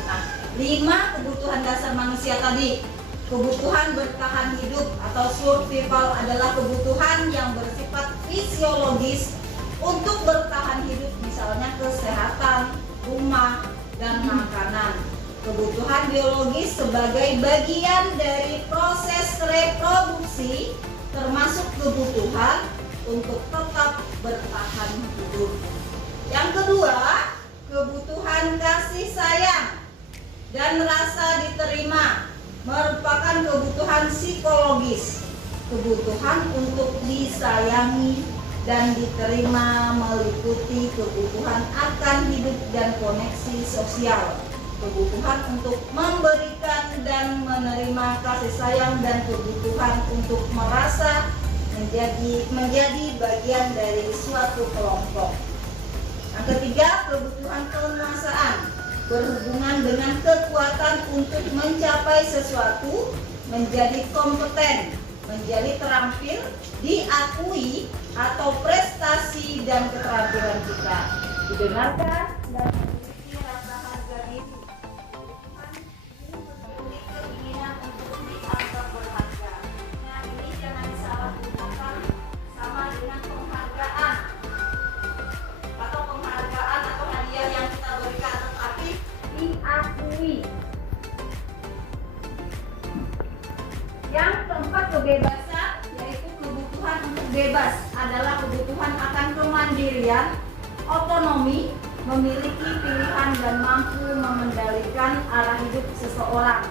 Nah, 5 kebutuhan dasar manusia tadi. Kebutuhan bertahan hidup atau survival adalah kebutuhan yang bersifat fisiologis untuk bertahan hidup, misalnya kesehatan, rumah, dan makanan. Kebutuhan biologis sebagai bagian dari proses reproduksi, termasuk kebutuhan untuk tetap bertahan hidup. Yang kedua, kebutuhan kasih sayang dan rasa diterima merupakan kebutuhan psikologis. Kebutuhan untuk disayangi dan diterima meliputi kebutuhan akan hidup dan koneksi sosial, kebutuhan untuk memberikan dan menerima kasih sayang, dan kebutuhan untuk merasa menjadi bagian dari suatu kelompok. Yang ketiga, kebutuhan penguasaan berhubungan dengan kekuatan untuk mencapai sesuatu, menjadi kompeten, menjadi terampil, diakui, atau prestasi dan keterampilan kita. Didengarkan dan memiliki rasa harga diri. Keinginan untuk dianggap berharga. Nah, ini jangan disalahgunakan sama dengan penghargaan atau hadiah yang kita berikan, tetapi diakui. Yang keempat, kebebasan, yaitu kebutuhan untuk bebas, adalah kebutuhan akan kemandirian, otonomi, memiliki pilihan dan mampu mengendalikan arah hidup seseorang.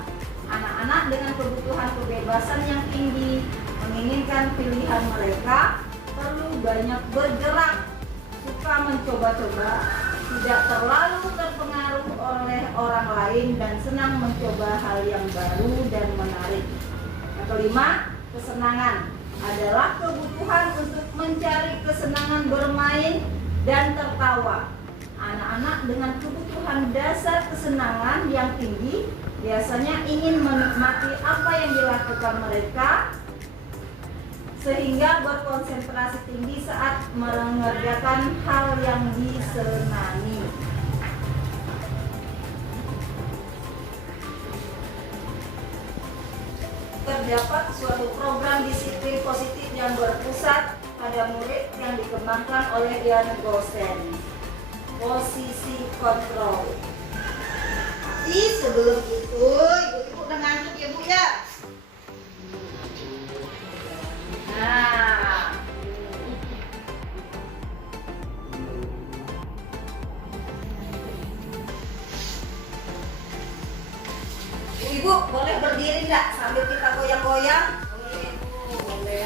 Anak-anak dengan kebutuhan kebebasan yang tinggi menginginkan pilihan mereka, perlu banyak bergerak, suka mencoba-coba, tidak terlalu terpengaruh oleh orang lain, dan senang mencoba hal yang baru dan menarik. Yang kelima, kesenangan adalah kebutuhan untuk mencari kesenangan bermain dan tertawa. Anak-anak dengan kebutuhan dasar kesenangan yang tinggi biasanya ingin menikmati apa yang dilakukan mereka, sehingga berkonsentrasi tinggi saat mengerjakan hal yang disenangi. Terdapat suatu program disiplin positif yang berpusat pada murid yang dikembangkan oleh Dian Gosen. Posisi kontrol. Tapi sebelum itu, ibu udah ngantuk ya Bu ya? Nah, Ibu boleh berdiri nggak sambil kita goyang-goyang? Boleh Bu, boleh.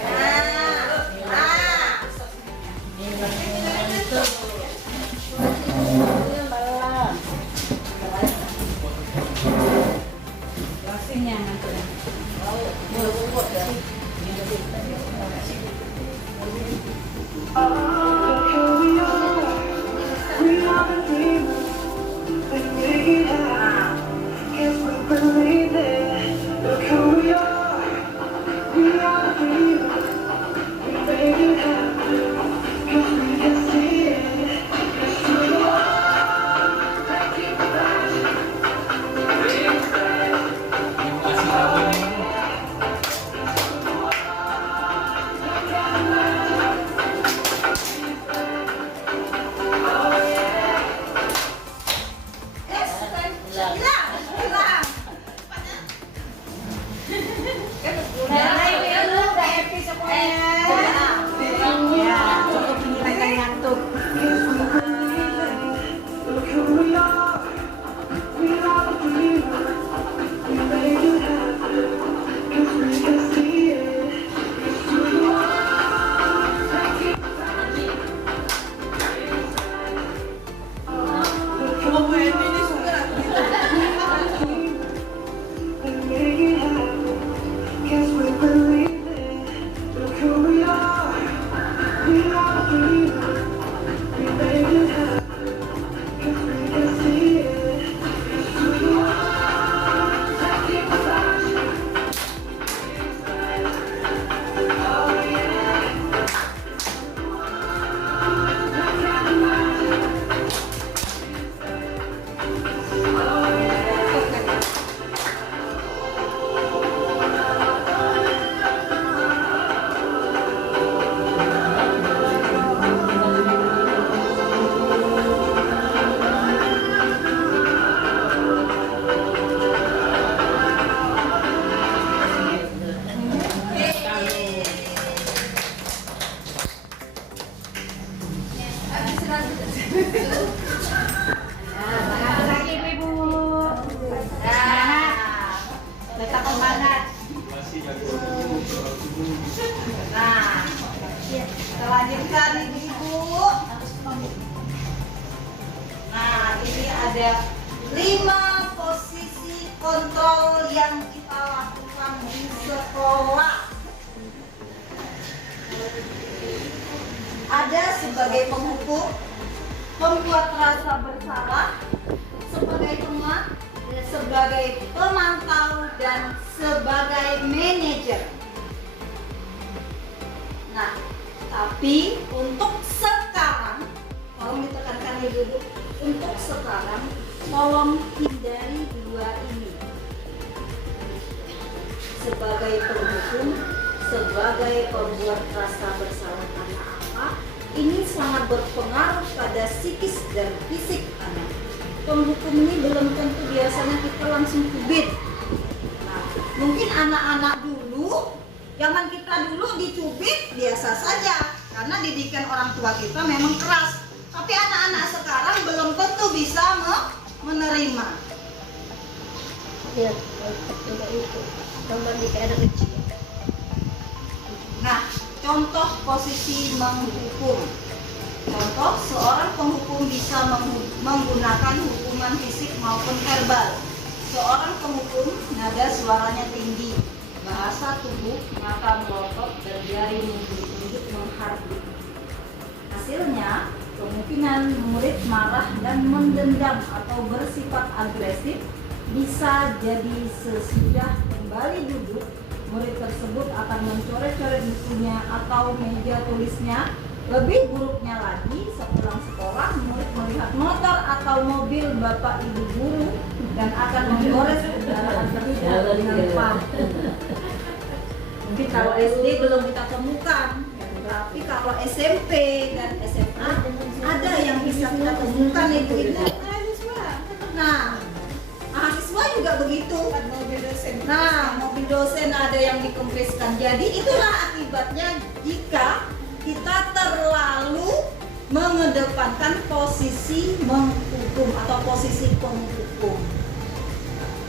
Nah, selanjutnya ibu-ibu. Nah, ini ada 5 posisi kontrol yang kita lakukan di sekolah. Ada sebagai penghukum, pembuat rasa bersalah, sebagai teman, sebagai pemantau, dan sebagai manajer. Nah, tapi untuk sekarang, tolong ditekankan dulu, untuk sekarang tolong hindari 2 ini. Sebagai penghukum, sebagai pembuat rasa bersalah karena apa? Ini sangat berpengaruh pada psikis dan fisik anak. Penghukum ini belum tentu biasanya kita langsung cubit. Nah, mungkin anak-anak dulu, zaman kita dulu dicubit biasa saja karena didikan orang tua kita memang keras. Tapi anak-anak sekarang belum tentu bisa menerima. Lihat, coba itu gambar di kayak anak kecil. Nah, contoh posisi menghukum. Contoh, seorang penghukum bisa menggunakan hukuman fisik maupun verbal. Seorang penghukum nada suaranya tinggi, bahasa tubuh, mata melotot, dan jari menunjuk menghardik. Hasilnya, kemungkinan murid marah dan mendendam atau bersifat agresif bisa jadi sesudah kembali duduk, murid tersebut akan mencoret-coret bukunya atau meja tulisnya. Lebih buruknya lagi, sepulang sekolah, murid melihat motor atau mobil bapak ibu guru dan akan menggores kendaraan tersebut dengan paku. Mungkin kalau SD belum kita temukan, tapi kalau SMP dan SMA ada yang bisa kita temukan itu. Nah, mahasiswa juga begitu. Nah, mobil dosen ada yang dikempreskan. Jadi itulah akibatnya jika kita terlalu mengedepankan posisi menghukum atau posisi penghukum.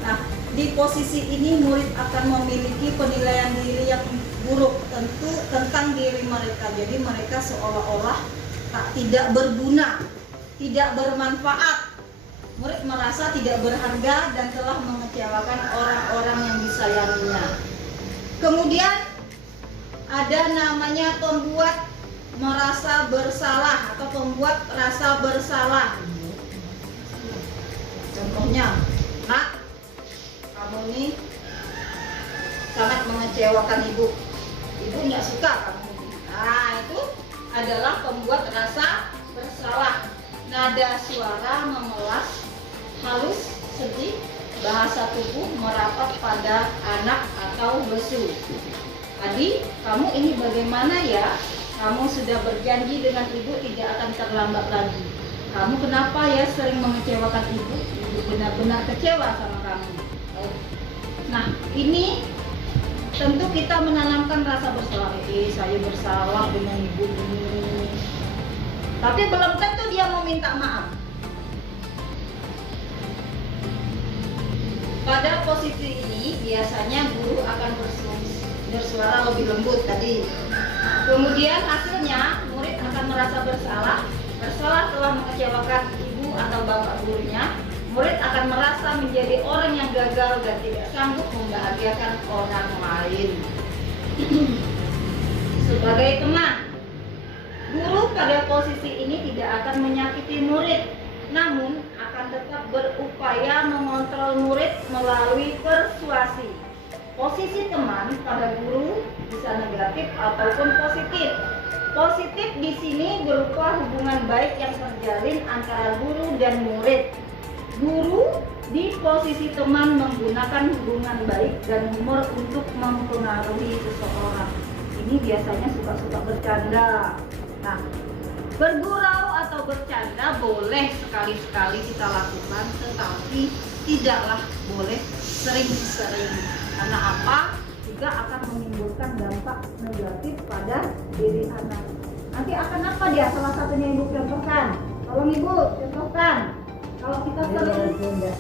Nah, di posisi ini murid akan memiliki penilaian diri yang buruk tentu tentang diri mereka. Jadi mereka seolah-olah tidak berguna, tidak bermanfaat. Murid merasa tidak berharga dan telah mengecewakan orang-orang yang disayanginya. Kemudian ada namanya pembuat merasa bersalah atau pembuat rasa bersalah. Contohnya, nak, kamu ini sangat mengecewakan ibu. Ibu nggak suka kamu. Nah, itu adalah pembuat rasa bersalah. Nada suara memelas, halus, sedih, bahasa tubuh merapat pada anak atau lesu. Tadi, kamu ini bagaimana ya? Kamu sudah berjanji dengan ibu tidak akan terlambat lagi. Kamu kenapa ya sering mengecewakan ibu? Ibu benar-benar kecewa sama kamu. Nah, ini tentu kita menanamkan rasa bersalah. Saya bersalah dengan ibu ini. Tapi belum tentu dia mau minta maaf. Pada posisi ini biasanya guru akan bersuara lebih lembut tadi. Kemudian hasilnya murid akan merasa bersalah telah mengecewakan ibu atau bapak gurunya. Murid akan merasa menjadi orang yang gagal dan tidak sanggup membahagiakan orang lain. Sebagai teman, guru pada posisi ini tidak akan menyakiti murid, namun akan tetap berupaya mengontrol murid melalui persuasi. Posisi teman pada guru bisa negatif ataupun positif. Positif di sini berupa hubungan baik yang terjalin antara guru dan murid. Guru di posisi teman menggunakan hubungan baik dan humor untuk mempengaruhi seseorang. Ini biasanya suka-suka bercanda. Nah, bergurau atau bercanda boleh sekali-sekali kita lakukan, tetapi tidaklah boleh sering-sering. Karena apa? Juga akan menimbulkan dampak negatif pada diri anak. Nanti akan apa dia? Salah satunya ibu contohkan. Tolong ibu contohkan. Kalau kita sering dia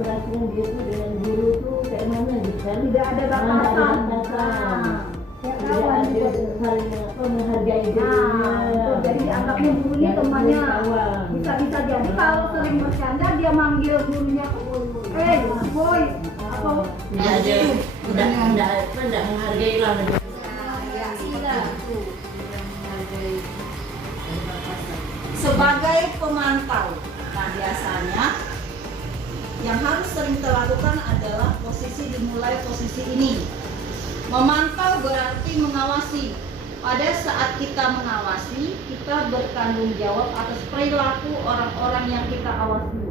merasa dia tuh dengan guru tuh kayak mana gitu kan? Tidak ada batasan. Kayak kawan juga saling menghargai gurunya. Jadi dianggapnya gurunya temannya. Bisa jadi kalau sering bercanda dia manggil gurunya boy atau udah menghargai lah. Sebagai pemantau, nah biasanya yang harus sering kita lakukan adalah dimulai posisi ini. Memantau berarti mengawasi. Pada saat kita mengawasi, kita bertanggung jawab atas perilaku orang-orang yang kita awasi.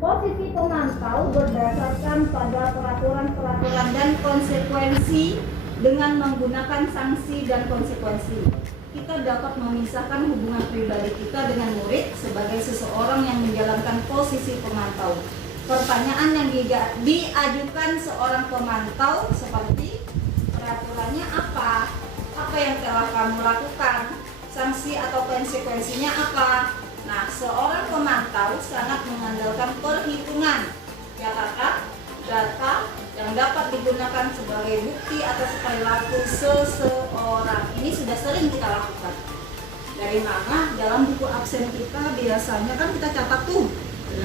Posisi pemantau berdasarkan pada peraturan-peraturan dan konsekuensi dengan menggunakan sanksi dan konsekuensi. Kita dapat memisahkan hubungan pribadi kita dengan murid sebagai seseorang yang menjalankan posisi pemantau. Pertanyaan yang diajukan seorang pemantau seperti peraturannya apa? Apa yang telah kamu lakukan? Sanksi atau konsekuensinya apa? Nah, seorang pemantau sangat mengandalkan perhitungan, data yang dapat digunakan sebagai bukti atas perilaku seseorang. Ini sudah sering kita lakukan. Dari mana? Dalam buku absen kita biasanya kan kita catat tuh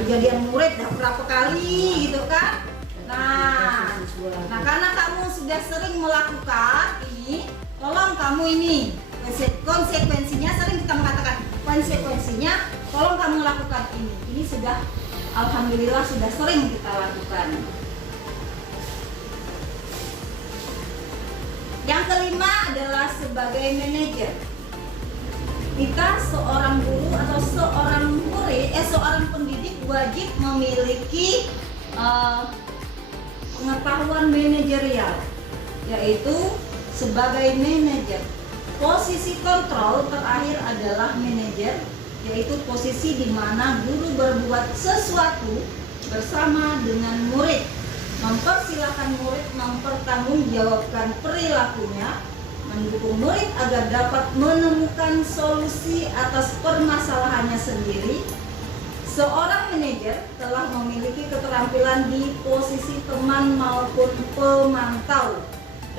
kejadian murid berapa kali gitu kan. Nah karena kamu sudah sering melakukan ini, tolong kamu ini konsekuensinya, sering kita mengatakan konsekuensinya tolong kamu lakukan ini. Ini sudah alhamdulillah sudah sering kita lakukan. Yang kelima adalah sebagai manajer. Kita seorang guru atau seorang pendidik wajib memiliki pengetahuan manajerial, yaitu sebagai manajer. Posisi kontrol terakhir adalah manajer, yaitu posisi di mana guru berbuat sesuatu bersama dengan murid, mempersilahkan murid mempertanggungjawabkan perilakunya, mendukung murid agar dapat menemukan solusi atas permasalahannya sendiri, Seorang manajer telah memiliki keterampilan di posisi teman maupun pemantau,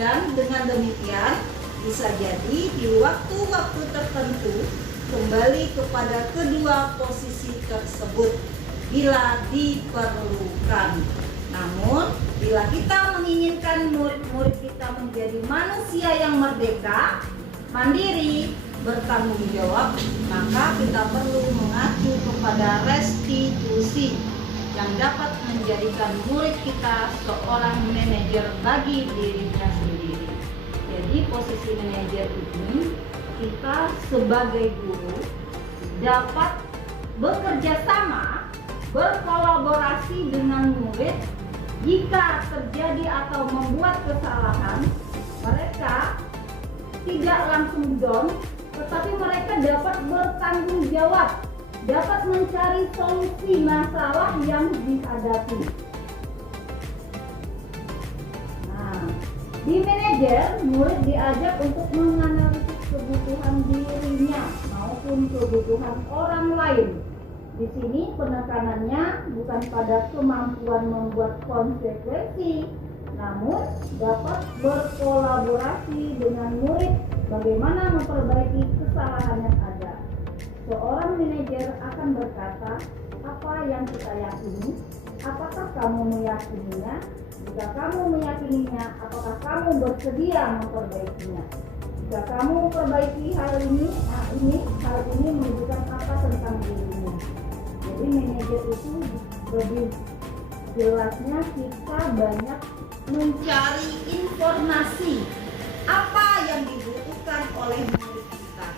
dan dengan demikian bisa jadi di waktu-waktu tertentu kembali kepada kedua posisi tersebut bila diperlukan. Namun, bila kita menginginkan murid-murid kita menjadi manusia yang merdeka, mandiri, bertanggung jawab, maka kita perlu mengacu kepada restitusi yang dapat menjadikan murid kita seorang manajer bagi dirinya sendiri. Jadi posisi manajer ini, kita sebagai guru dapat bekerja sama, berkolaborasi dengan murid. Jika terjadi atau membuat kesalahan, mereka tidak langsung down, tetapi mereka dapat bertanggung jawab, dapat mencari solusi masalah yang dihadapi. Nah, di manajer, murid diajak untuk menganalisis kebutuhan dirinya maupun kebutuhan orang lain. Di sini penekanannya bukan pada kemampuan membuat konsekuensi, namun dapat berkolaborasi dengan murid bagaimana memperbaiki kesalahan yang ada. Seorang manajer akan berkata, apa yang kita yakini, apakah kamu meyakininya? Jika kamu meyakininya, apakah kamu bersedia memperbaikinya? Jika kamu memperbaiki hal ini menunjukkan apa tentang dirimu. Jadi manajer itu lebih jelasnya kita banyak mencari informasi apa yang dibutuhkan oleh murid kita.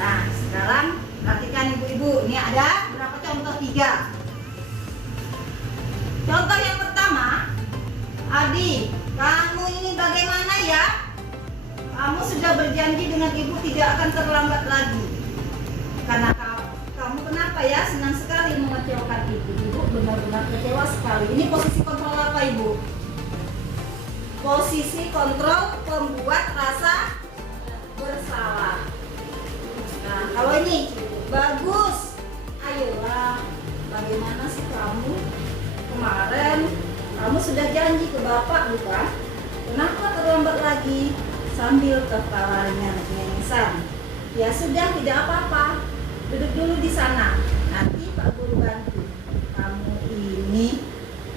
Nah, sekarang perhatikan ibu-ibu, ini ada berapa contoh? 3. Contoh yang pertama, Adi, kamu ini bagaimana ya? Kamu sudah berjanji dengan ibu tidak akan terlambat lagi. Karena kamu kenapa ya senang sekali mengecewakan ibu? Ibu benar-benar kecewa sekali. Ini posisi kontrol apa ibu? Posisi kontrol pembuat rasa bersalah. Nah, kalau ini bagus, ayolah. Bagaimana sih kamu? Kemarin kamu sudah janji ke bapak bukan? Kenapa terlambat lagi? Sambil tertawanya nyanyisan. Ya sudah, tidak apa-apa. Duduk dulu di sana. Nanti Pak Guru bantu. Kamu ini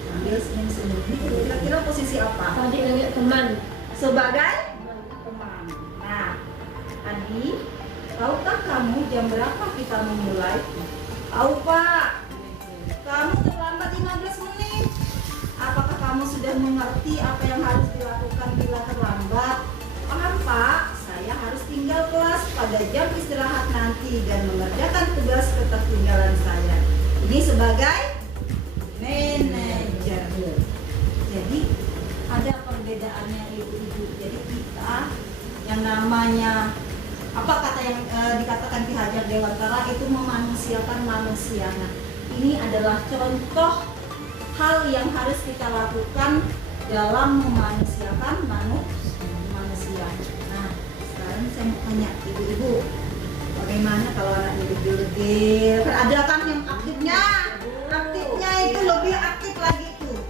sambil senyum-senyum. Kira-kira posisi apa? Tadi teman. Sebagai teman. Nah, Adi, tahukah kamu jam berapa kita memulai? Tahu Pak. Kamu terlambat 15 menit. Apakah kamu sudah mengerti apa yang harus dilakukan bila terlambat? Paham Pak, saya harus tinggal kelas pada jam istirahat nanti dan mengerjakan tugas ketertinggalan saya. Ini sebagai manajer. Jadi ada perbedaannya ibu-ibu. Jadi kita yang namanya apa kata yang dikatakan Ki Hajar Dewantara itu memanusiakan manusia. Nah, ini adalah contoh hal yang harus kita lakukan dalam memanusiakan manusia. Nah, sekarang saya mau tanya ibu-ibu, bagaimana kalau anaknya degil-degil? Ada kan yang aktifnya itu lebih aktif lagi tuh.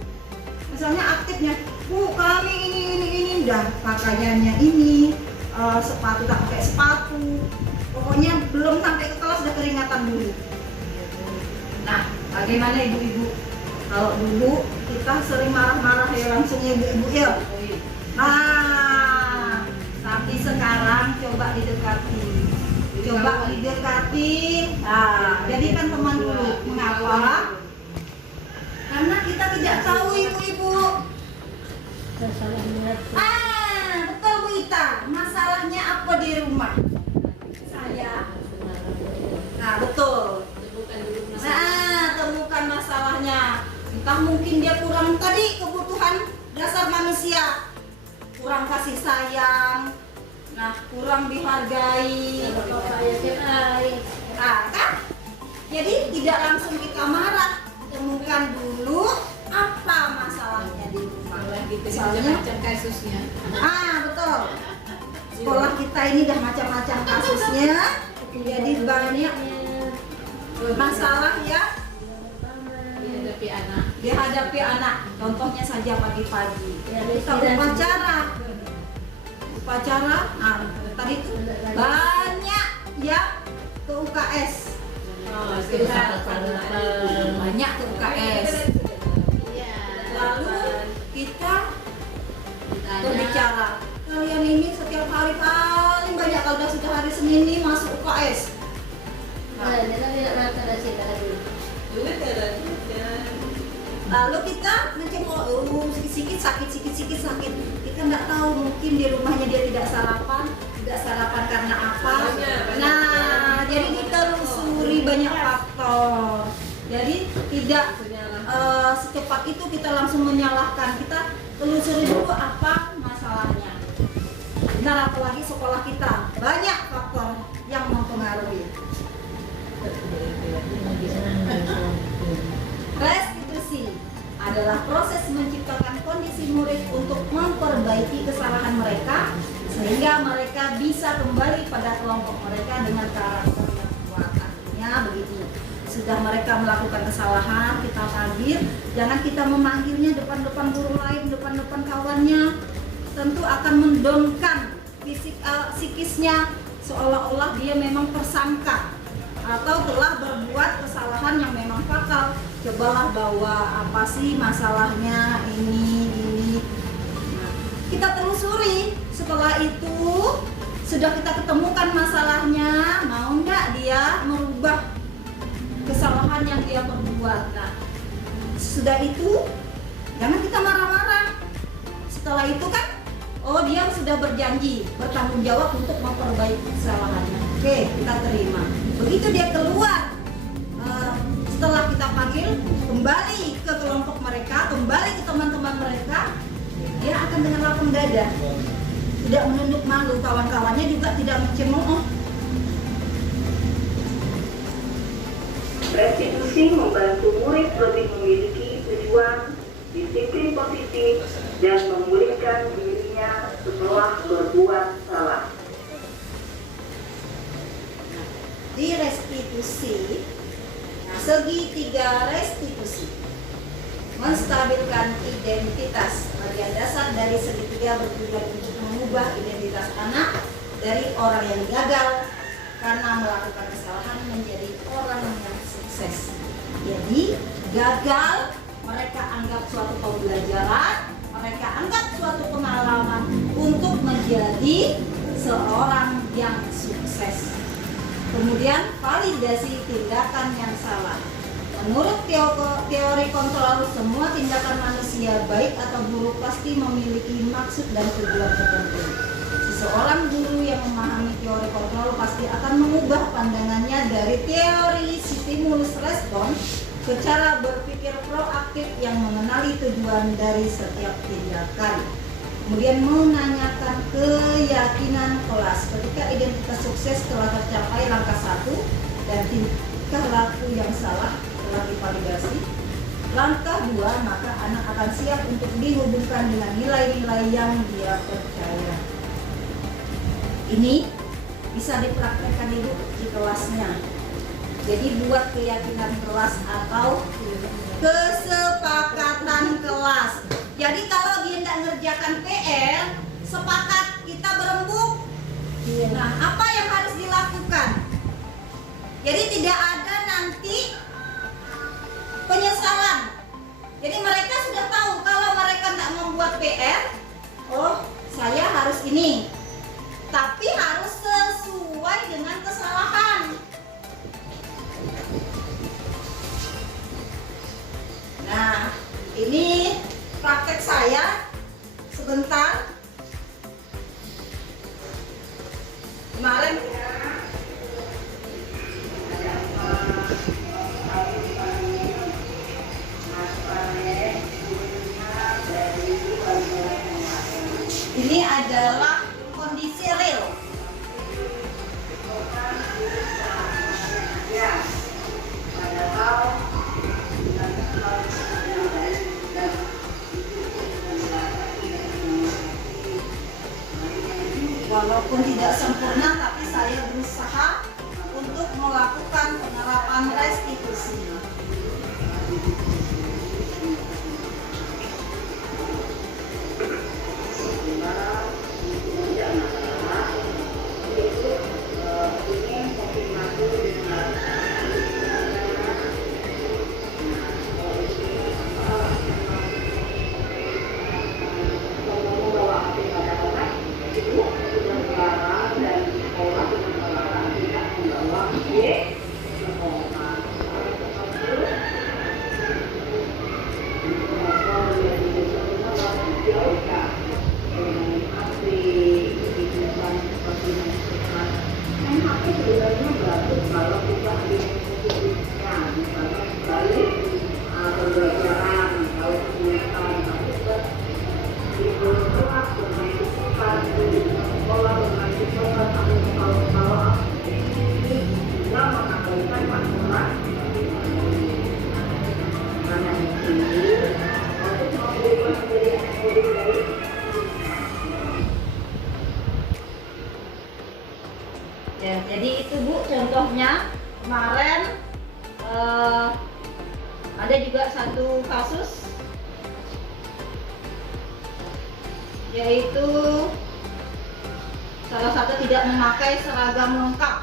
Misalnya aktifnya, kami ini, dah pakaiannya ini, sepatu tak pakai sepatu, pokoknya belum sampai ke kelas udah keringatan dulu. Nah, bagaimana ibu-ibu? Kalau dulu kita sering marah-marah ya langsung ibu-ibu ya. Nah, tapi sekarang coba didekati. Nah, jadikan teman dulu. Mengapa? Karena kita tidak tahu ibu-ibu. Betul Bu Ita. Masalahnya apa di rumah? Saya. Nah, betul. Temukan masalahnya. Entah mungkin dia kurang tadi kebutuhan dasar manusia, kurang kasih sayang, nah kurang dihargai, kan? Jadi tidak langsung kita marah, temukan dulu apa masalahnya di rumah. Misalnya macam kasusnya. Betul. sekolah kita ini dah macam-macam kasusnya, jadi banyak masalah ya dihadapi anak. Contohnya saja pagi-pagi kita upacara, tadi itu banyak yang ke UKS, banyak ke UKS. Lalu kita berbicara, kalian ini setiap hari paling banyak kalau sudah hari Senin ini masuk UKS. Lalu kita mencemooh sedikit sakit. Kita nggak tahu, mungkin di rumahnya dia tidak sarapan karena apa. Nah, jadi ditelusuri banyak faktor. Jadi tidak secepat itu kita langsung menyalahkan. Kita telusuri dulu apa masalahnya. Benar, apalagi sekolah kita banyak faktor yang mempengaruhi. Restitusi adalah proses menciptakan kondisi murid untuk memperbaiki kesalahan mereka sehingga mereka bisa kembali pada kelompok mereka dengan karakter yang kuat. Artinya begitu. Sudah mereka melakukan kesalahan, kita panggil, jangan kita memanggilnya depan-depan guru lain, depan-depan kawannya. Tentu akan mendongkan psikisnya seolah-olah dia memang tersangka atau telah berbuat kesalahan yang memang fatal. Cobalah bawa apa sih masalahnya ini. Nah, kita telusuri. Setelah itu sudah kita ketemukan masalahnya, mau nggak dia merubah kesalahan yang dia perbuat. Nah, sudah itu jangan kita marah-marah. Setelah itu kan, oh dia sudah berjanji bertanggung jawab untuk memperbaiki kesalahannya. Oke, kita terima. Begitu dia keluar, setelah kita panggil, kembali ke kelompok mereka, kembali ke teman-teman mereka, dia akan dengan lapang dada, tidak menunduk malu. Kawan-kawannya juga tidak mencemooh. Restitusi membantu murid lebih memiliki tujuan, disiplin positif, dan memulihkan dirinya setelah berbuat salah. Di restitusi, segitiga restitusi menstabilkan identitas. Bagian dasar dari segitiga bertujuan untuk mengubah identitas anak dari orang yang gagal karena melakukan kesalahan menjadi orang yang sukses. Jadi gagal mereka anggap suatu pembelajaran, mereka anggap suatu pengalaman untuk menjadi seorang yang sukses. Kemudian validasi tindakan yang salah. Menurut teori kontrol, semua tindakan manusia baik atau buruk pasti memiliki maksud dan tujuan tertentu. Seseorang guru yang memahami teori kontrol pasti akan mengubah pandangannya dari teori stimulus respon ke cara berpikir proaktif yang mengenali tujuan dari setiap tindakan. Kemudian menanyakan keyakinan kelas. Ketika identitas sukses telah tercapai langkah 1 dan tingkah laku yang salah telah divalidasi, langkah 2, maka anak akan siap untuk dihubungkan dengan nilai-nilai yang dia percaya. Ini bisa dipraktekkan di kelasnya. Jadi buat keyakinan kelas atau kesepakatan kelas. Jadi kalau dia tidak ngerjakan PR, sepakat kita berembuk. Nah, apa yang harus dilakukan? Jadi tidak ada nanti penyesalan. Jadi mereka sudah tahu kalau mereka tidak membuat PR, oh saya harus ini. Tapi harus sesuai dengan kesalahan. Nah, ini praktek saya sebentar. Kemarin ini adalah Walaupun tidak sempurna, tapi saya berusaha untuk melakukan penerapan restitusi. Ya, jadi itu Bu contohnya kemarin ada juga satu kasus yaitu salah satu tidak memakai seragam lengkap.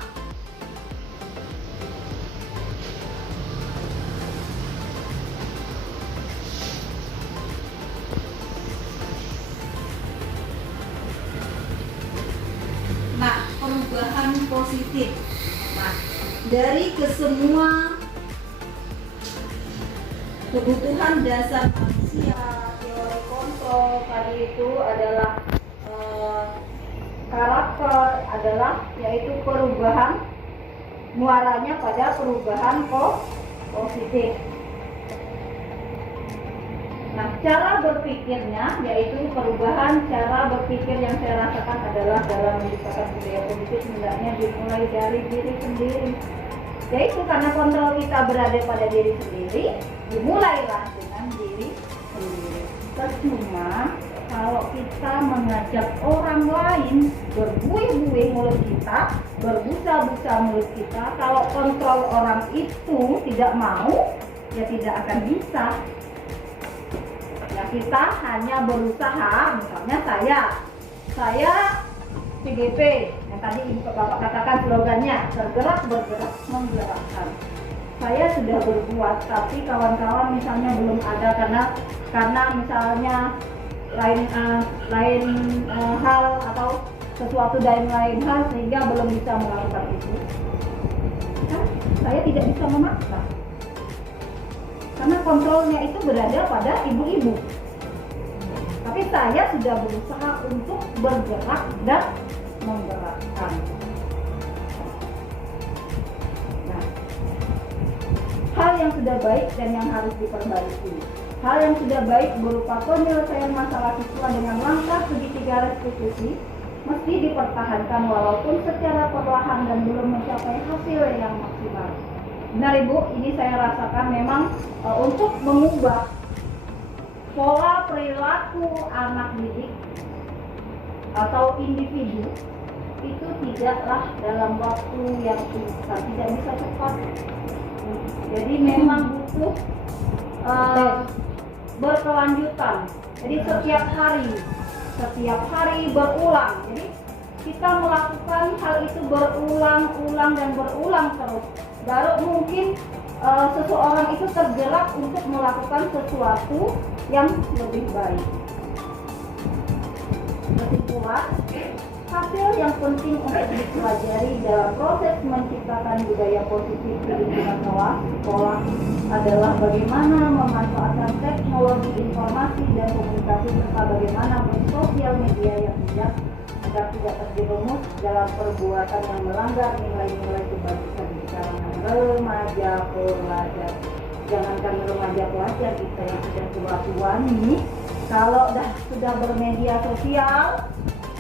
Nah, perubahan positif. Nah, dari kesemua kebutuhan dasar manusia, teori kontrol tadi itu adalah karakter adalah yaitu perubahan, muaranya pada perubahan positif. Nah, cara berpikirnya yaitu perubahan cara berpikir yang saya rasakan adalah dalam menciptakan budaya positif hendaknya dimulai dari diri sendiri. Yaitu karena kontrol kita berada pada diri sendiri, dimulailah dengan diri sendiri. Percuma kalau kita mengajak orang lain berbuih-buih mulut kita, berbusa-busa mulut kita, kalau kontrol orang itu tidak mau, ya tidak akan bisa. Ya, kita hanya berusaha, misalnya saya PGP yang tadi Ibu Bapak katakan slogannya bergerak bergerak menggerakkan. Saya sudah berbuat, tapi kawan-kawan misalnya belum ada karena misalnya lain hal atau sesuatu dan lain hal sehingga belum bisa melakukan itu. Kan saya tidak bisa memaksa. Karena kontrolnya itu berada pada ibu-ibu. Tapi saya sudah berusaha untuk bergerak dan menggerakkan. Nah, hal yang sudah baik dan yang harus diperbaiki. Hal yang sudah baik berupa penyelesaian masalah siswa dengan langkah segitiga restitusi mesti dipertahankan walaupun secara perlahan dan belum mencapai hasil yang maksimal. Benar Ibu, ini saya rasakan memang untuk mengubah pola perilaku anak didik atau individu itu tidaklah dalam waktu yang instan, tidak bisa cepat. Jadi memang butuh berkelanjutan. Jadi setiap hari berulang. Jadi kita melakukan hal itu berulang-ulang dan berulang terus. Baru mungkin seseorang itu tergerak untuk melakukan sesuatu yang lebih baik. Kesimpulan, hasil yang penting untuk dipelajari dalam proses menciptakan budaya positif di lingkungan sekolah adalah bagaimana memanfaatkan teknologi informasi dan komunikasi serta bagaimana bersosial media yang bijak agar tidak terjerumus dalam perbuatan yang melanggar nilai-nilai kebajikan di kalangan remaja pelajar. Jangankan remaja pelajar, kita yang sudah tua-tua nih, kalau sudah bermedia sosial,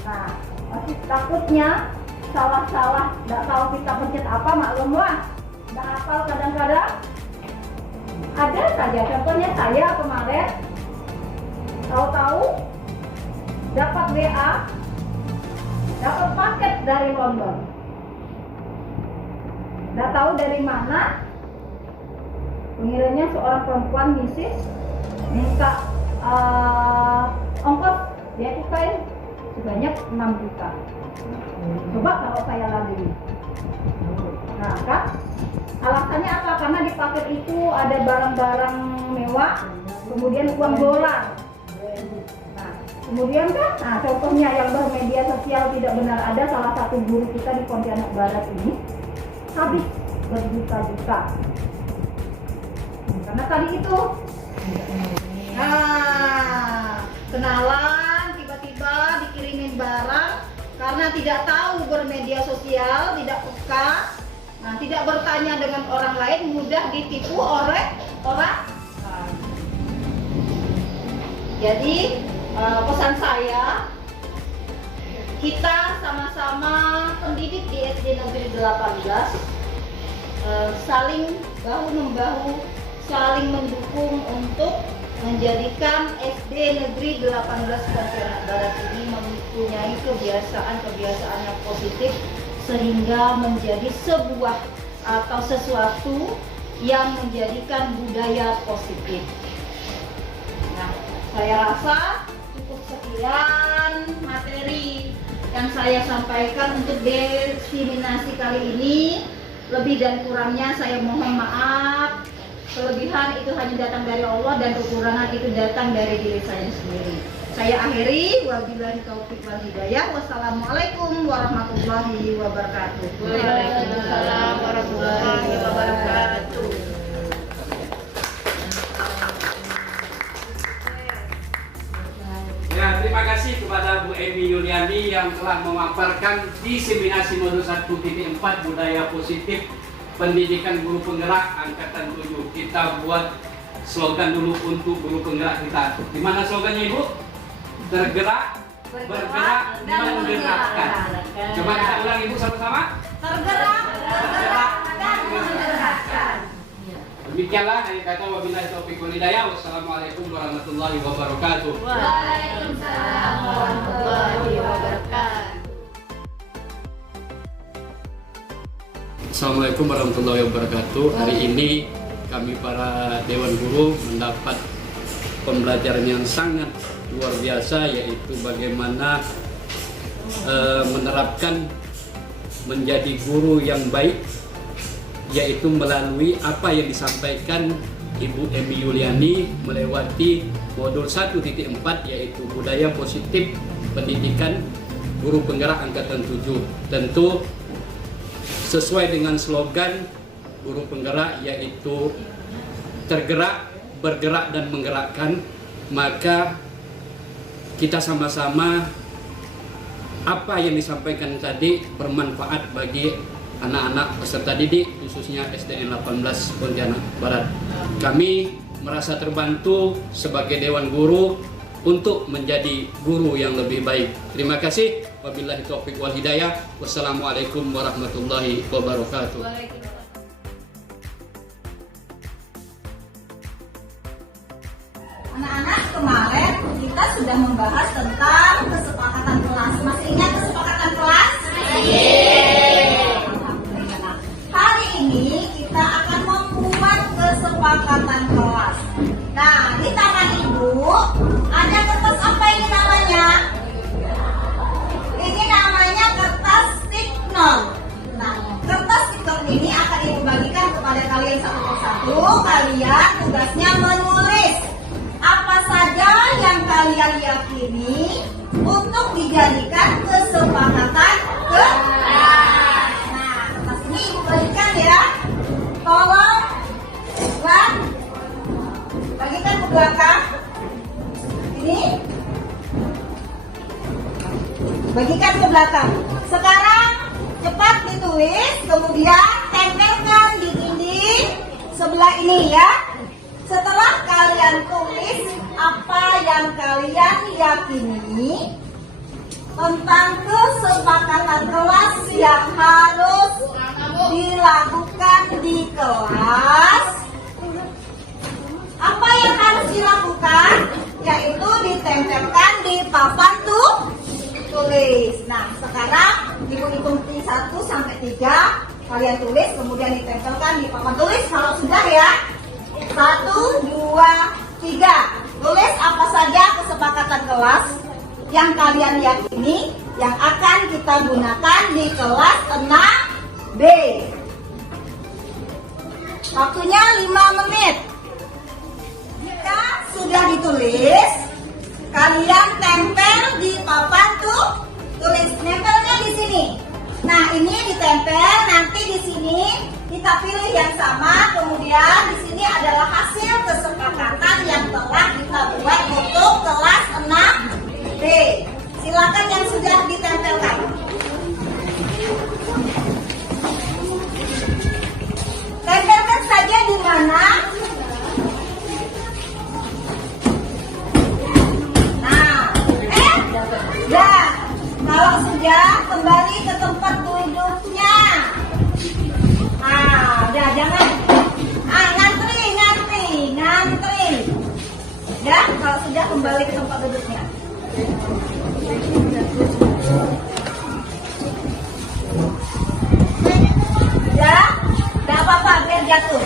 nah pasti takutnya salah-salah, nggak tahu kita pencet apa, maklumlah, nggak hafal kadang-kadang. Ada saja, contohnya saya kemarin tahu-tahu dapat WA dapat paket dari London. Nggak tahu dari mana, pengirimnya seorang perempuan Mrs. minta ongkos dia cukai sebanyak 6 juta. Coba kalau saya lagi. Nah kan, alasannya apa? Karena di paket itu ada barang-barang mewah, kemudian uang dolar. Nah, kemudian kan, contohnya yang bermedia sosial tidak benar, ada salah satu guru kita di Pontianak Barat ini habis berjuta-juta. Karena tadi itu, kenalan, tiba-tiba dikirimin barang, karena tidak tahu bermedia sosial, tidak peka, tidak bertanya dengan orang lain, mudah ditipu oleh orang lain. Jadi pesan saya, kita sama-sama pendidik di SD Negeri 18 saling bahu-membahu, saling mendukung untuk menjadikan SD Negeri 18 Pontianak Barat ini mempunyai kebiasaan-kebiasaan yang positif sehingga menjadi sebuah atau sesuatu yang menjadikan budaya positif. Nah, saya rasa cukup sekian materi yang saya sampaikan untuk diseminasi kali ini. Lebih dan kurangnya saya mohon maaf. Kelebihan itu hanya datang dari Allah dan kekurangan itu datang dari diri saya sendiri. Saya akhiri, wabillahi taufiq wal hidayah. Wassalamualaikum warahmatullahi wabarakatuh. Waalaikumsalam warahmatullahi wabarakatuh. Ya, terima kasih kepada Bu Emi Yuliani yang telah memaparkan diseminasi modul 1.4 budaya positif pendidikan guru penggerak angkatan 7. Kita buat slogan dulu untuk guru penggerak kita. Di mana slogannya Ibu? Tergerak, bergerak, dan menggerakkan. Coba kita ulang Ibu sama-sama. Tergerak, bergerak, dan menggerakkan. Demikianlah akhir kata, wabillahi taufiq wal hidayah. Wassalamualaikum warahmatullahi wabarakatuh. Waalaikumsalam warahmatullahi wabarakatuh. Assalamualaikum warahmatullahi wabarakatuh. Hari ini kami para Dewan Guru mendapat pembelajaran yang sangat luar biasa, yaitu bagaimana menerapkan menjadi guru yang baik, yaitu melalui apa yang disampaikan Ibu Emi Yuliani melewati modul 1.4, yaitu budaya positif pendidikan guru penggerak angkatan 7. Tentu sesuai dengan slogan guru penggerak, yaitu tergerak, bergerak, dan menggerakkan. Maka kita sama-sama apa yang disampaikan tadi bermanfaat bagi anak-anak peserta didik, khususnya SDN 18 Pontianak Barat. Kami merasa terbantu sebagai Dewan Guru untuk menjadi guru yang lebih baik. Terima kasih. Wabillahi taufiq wal hidayah. Wassalamualaikum warahmatullahi wabarakatuh. Anak-anak, kemarin kita sudah membahas tentang kesepakatan kelas. Masih ingat kesepakatan kelas? Alhamdulillah. Hari ini kita akan membuat kesepakatan kelas. Nah, di tangan Ibu ada kertas apa ini namanya? Ini namanya kertas stick note. Nah, kertas stick note ini akan Ibu bagikan kepada kalian satu persatu. Kalian tugasnya menulis apa saja yang kalian yakini untuk dijadikan kesepakatan kelas. Nah, kertas ini Ibu bagikan ya. Tolong bagikan ke belakang. Ini bagikan ke belakang. Sekarang cepat ditulis, kemudian tempelkan di dinding sebelah ini ya. Setelah kalian tulis apa yang kalian yakini tentang kesepakatan kelas yang harus dilakukan di kelas, apa yang harus dilakukan? Yaitu ditempelkan di papan tulis. ditulis. Nah, sekarang Ibu hitung 1 sampai 3, kalian tulis, kemudian ditempelkan di papan tulis kalau sudah ya. 1, 2, 3. Tulis apa saja kesepakatan kelas yang kalian yakini yang akan kita gunakan di kelas 6B. Waktunya 5 menit. Jika sudah ditulis, kalian tempel di papan tulis. Nempelnya di sini. Nah, ini ditempel, nanti di sini kita pilih yang sama, kemudian di sini adalah hasil kesepakatan yang telah kita buat untuk kelas 6B. Silakan yang sudah ditempelkan. Tempelkan saja di mana? Nah, ya, kalau sudah kembali ke tempat duduknya. Udah jangan ngantri. Ya, kalau sudah kembali ke tempat duduknya. Ya, tidak apa-apa biar jatuh.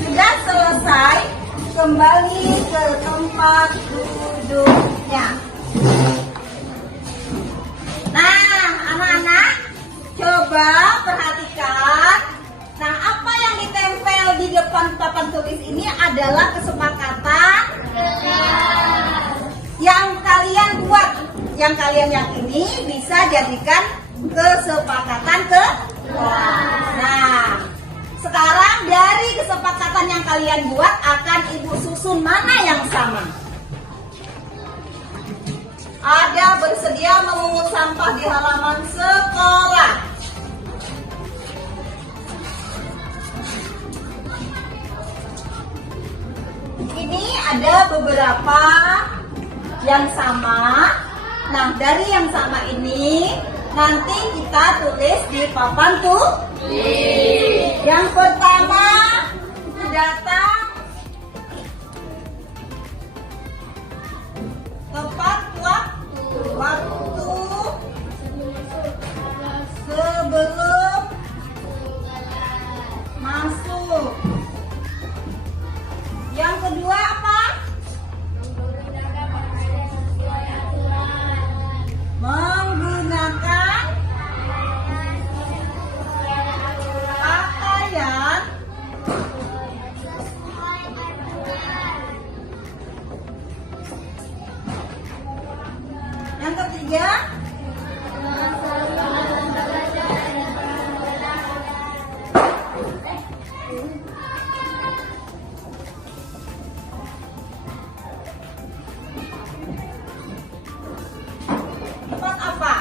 Sudah selesai, kembali ke tempat duduknya. Nah, anak-anak, coba perhatikan. Nah, apa yang ditempel di depan papan tulis ini adalah kesepakatan yang kalian buat, yang kalian yakini bisa jadikan kesepakatan kelas. Nah, sekarang dari kesepakatan yang kalian buat akan Ibu susun mana yang sama. Ada bersedia memungut sampah di halaman sekolah. Ini ada beberapa yang sama. Nah, dari yang sama ini nanti kita tulis di papan tulis. Yang pertama datang tepat waktu sebelum masuk. Yang kedua apa? Menggunakan pakaian yang ketiga tempat apa?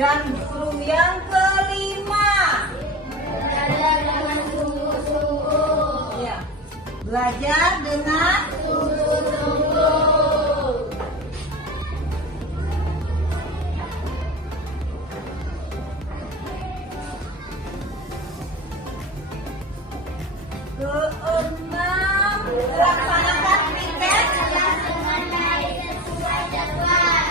Dan guru yang kelima, ya, belajar dengan sungguh-sungguh. Keenam, laksanakan piket dengan baik sesuai jadwal.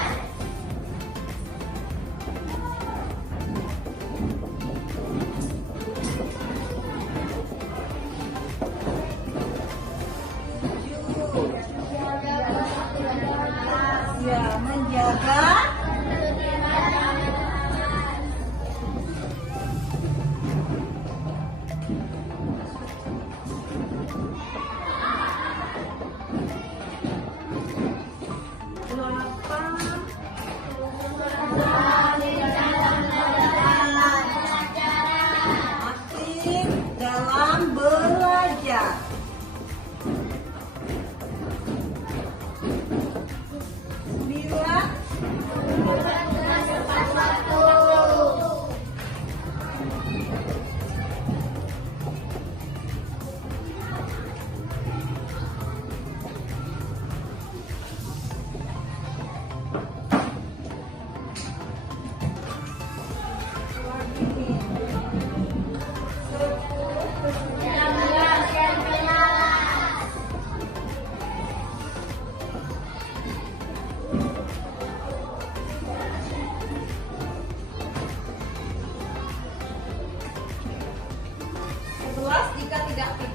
Ya, menjaga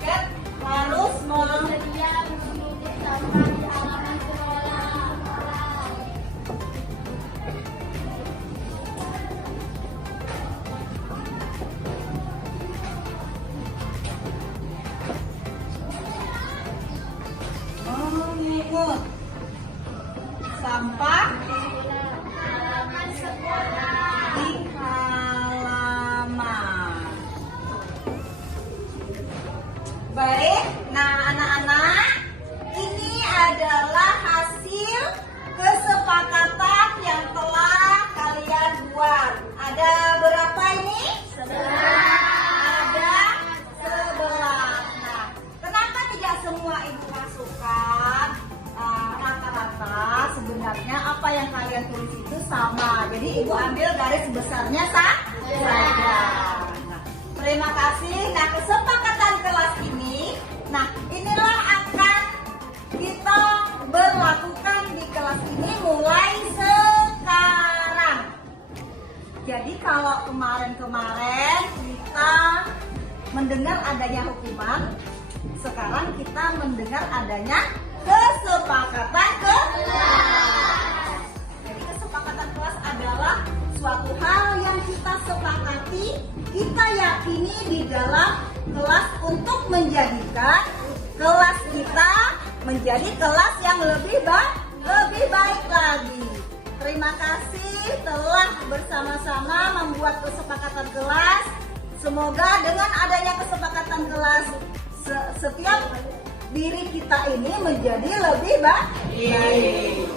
paket harus bersedia mengikuti sampah di halaman sekolah. Mengungut sampah halaman sekolah di halaman. Baik, nah anak-anak, ini adalah hasil kesepakatan yang telah kalian buat. Ada berapa ini? 11. Ada 11. Nah, kenapa tidak semua ibu masukkan? Rata-rata sebenarnya apa yang kalian tulis itu sama. Jadi ibu ambil garis besarnya saja. Nah, terima kasih. Nah, kesepakatan kelas ini, nah inilah akan kita berlakukan di kelas ini mulai sekarang. Jadi kalau kemarin-kemarin kita mendengar adanya hukuman, sekarang kita mendengar adanya kesepakatan kelas. Jadi kesepakatan kelas adalah suatu hal yang kita sepakati, kita yakini di dalam kelas untuk menjadikan kelas kita menjadi kelas yang lebih baik lagi. Terima kasih telah bersama-sama membuat kesepakatan kelas. Semoga dengan adanya kesepakatan kelas setiap diri kita ini menjadi lebih baik.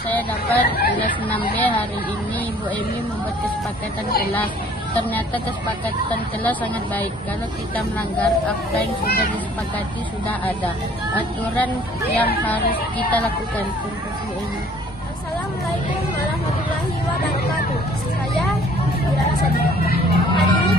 Saya dapat kelas 6B hari ini Ibu Emi membuat kesepakatan kelas. Ternyata kesepakatan kelas sangat baik. Kalau kita melanggar apa yang sudah disepakati sudah ada aturan yang harus kita lakukan. Terima kasih Emi. Assalamualaikum warahmatullahi wabarakatuh. Saya Ira Sadi. Hari ini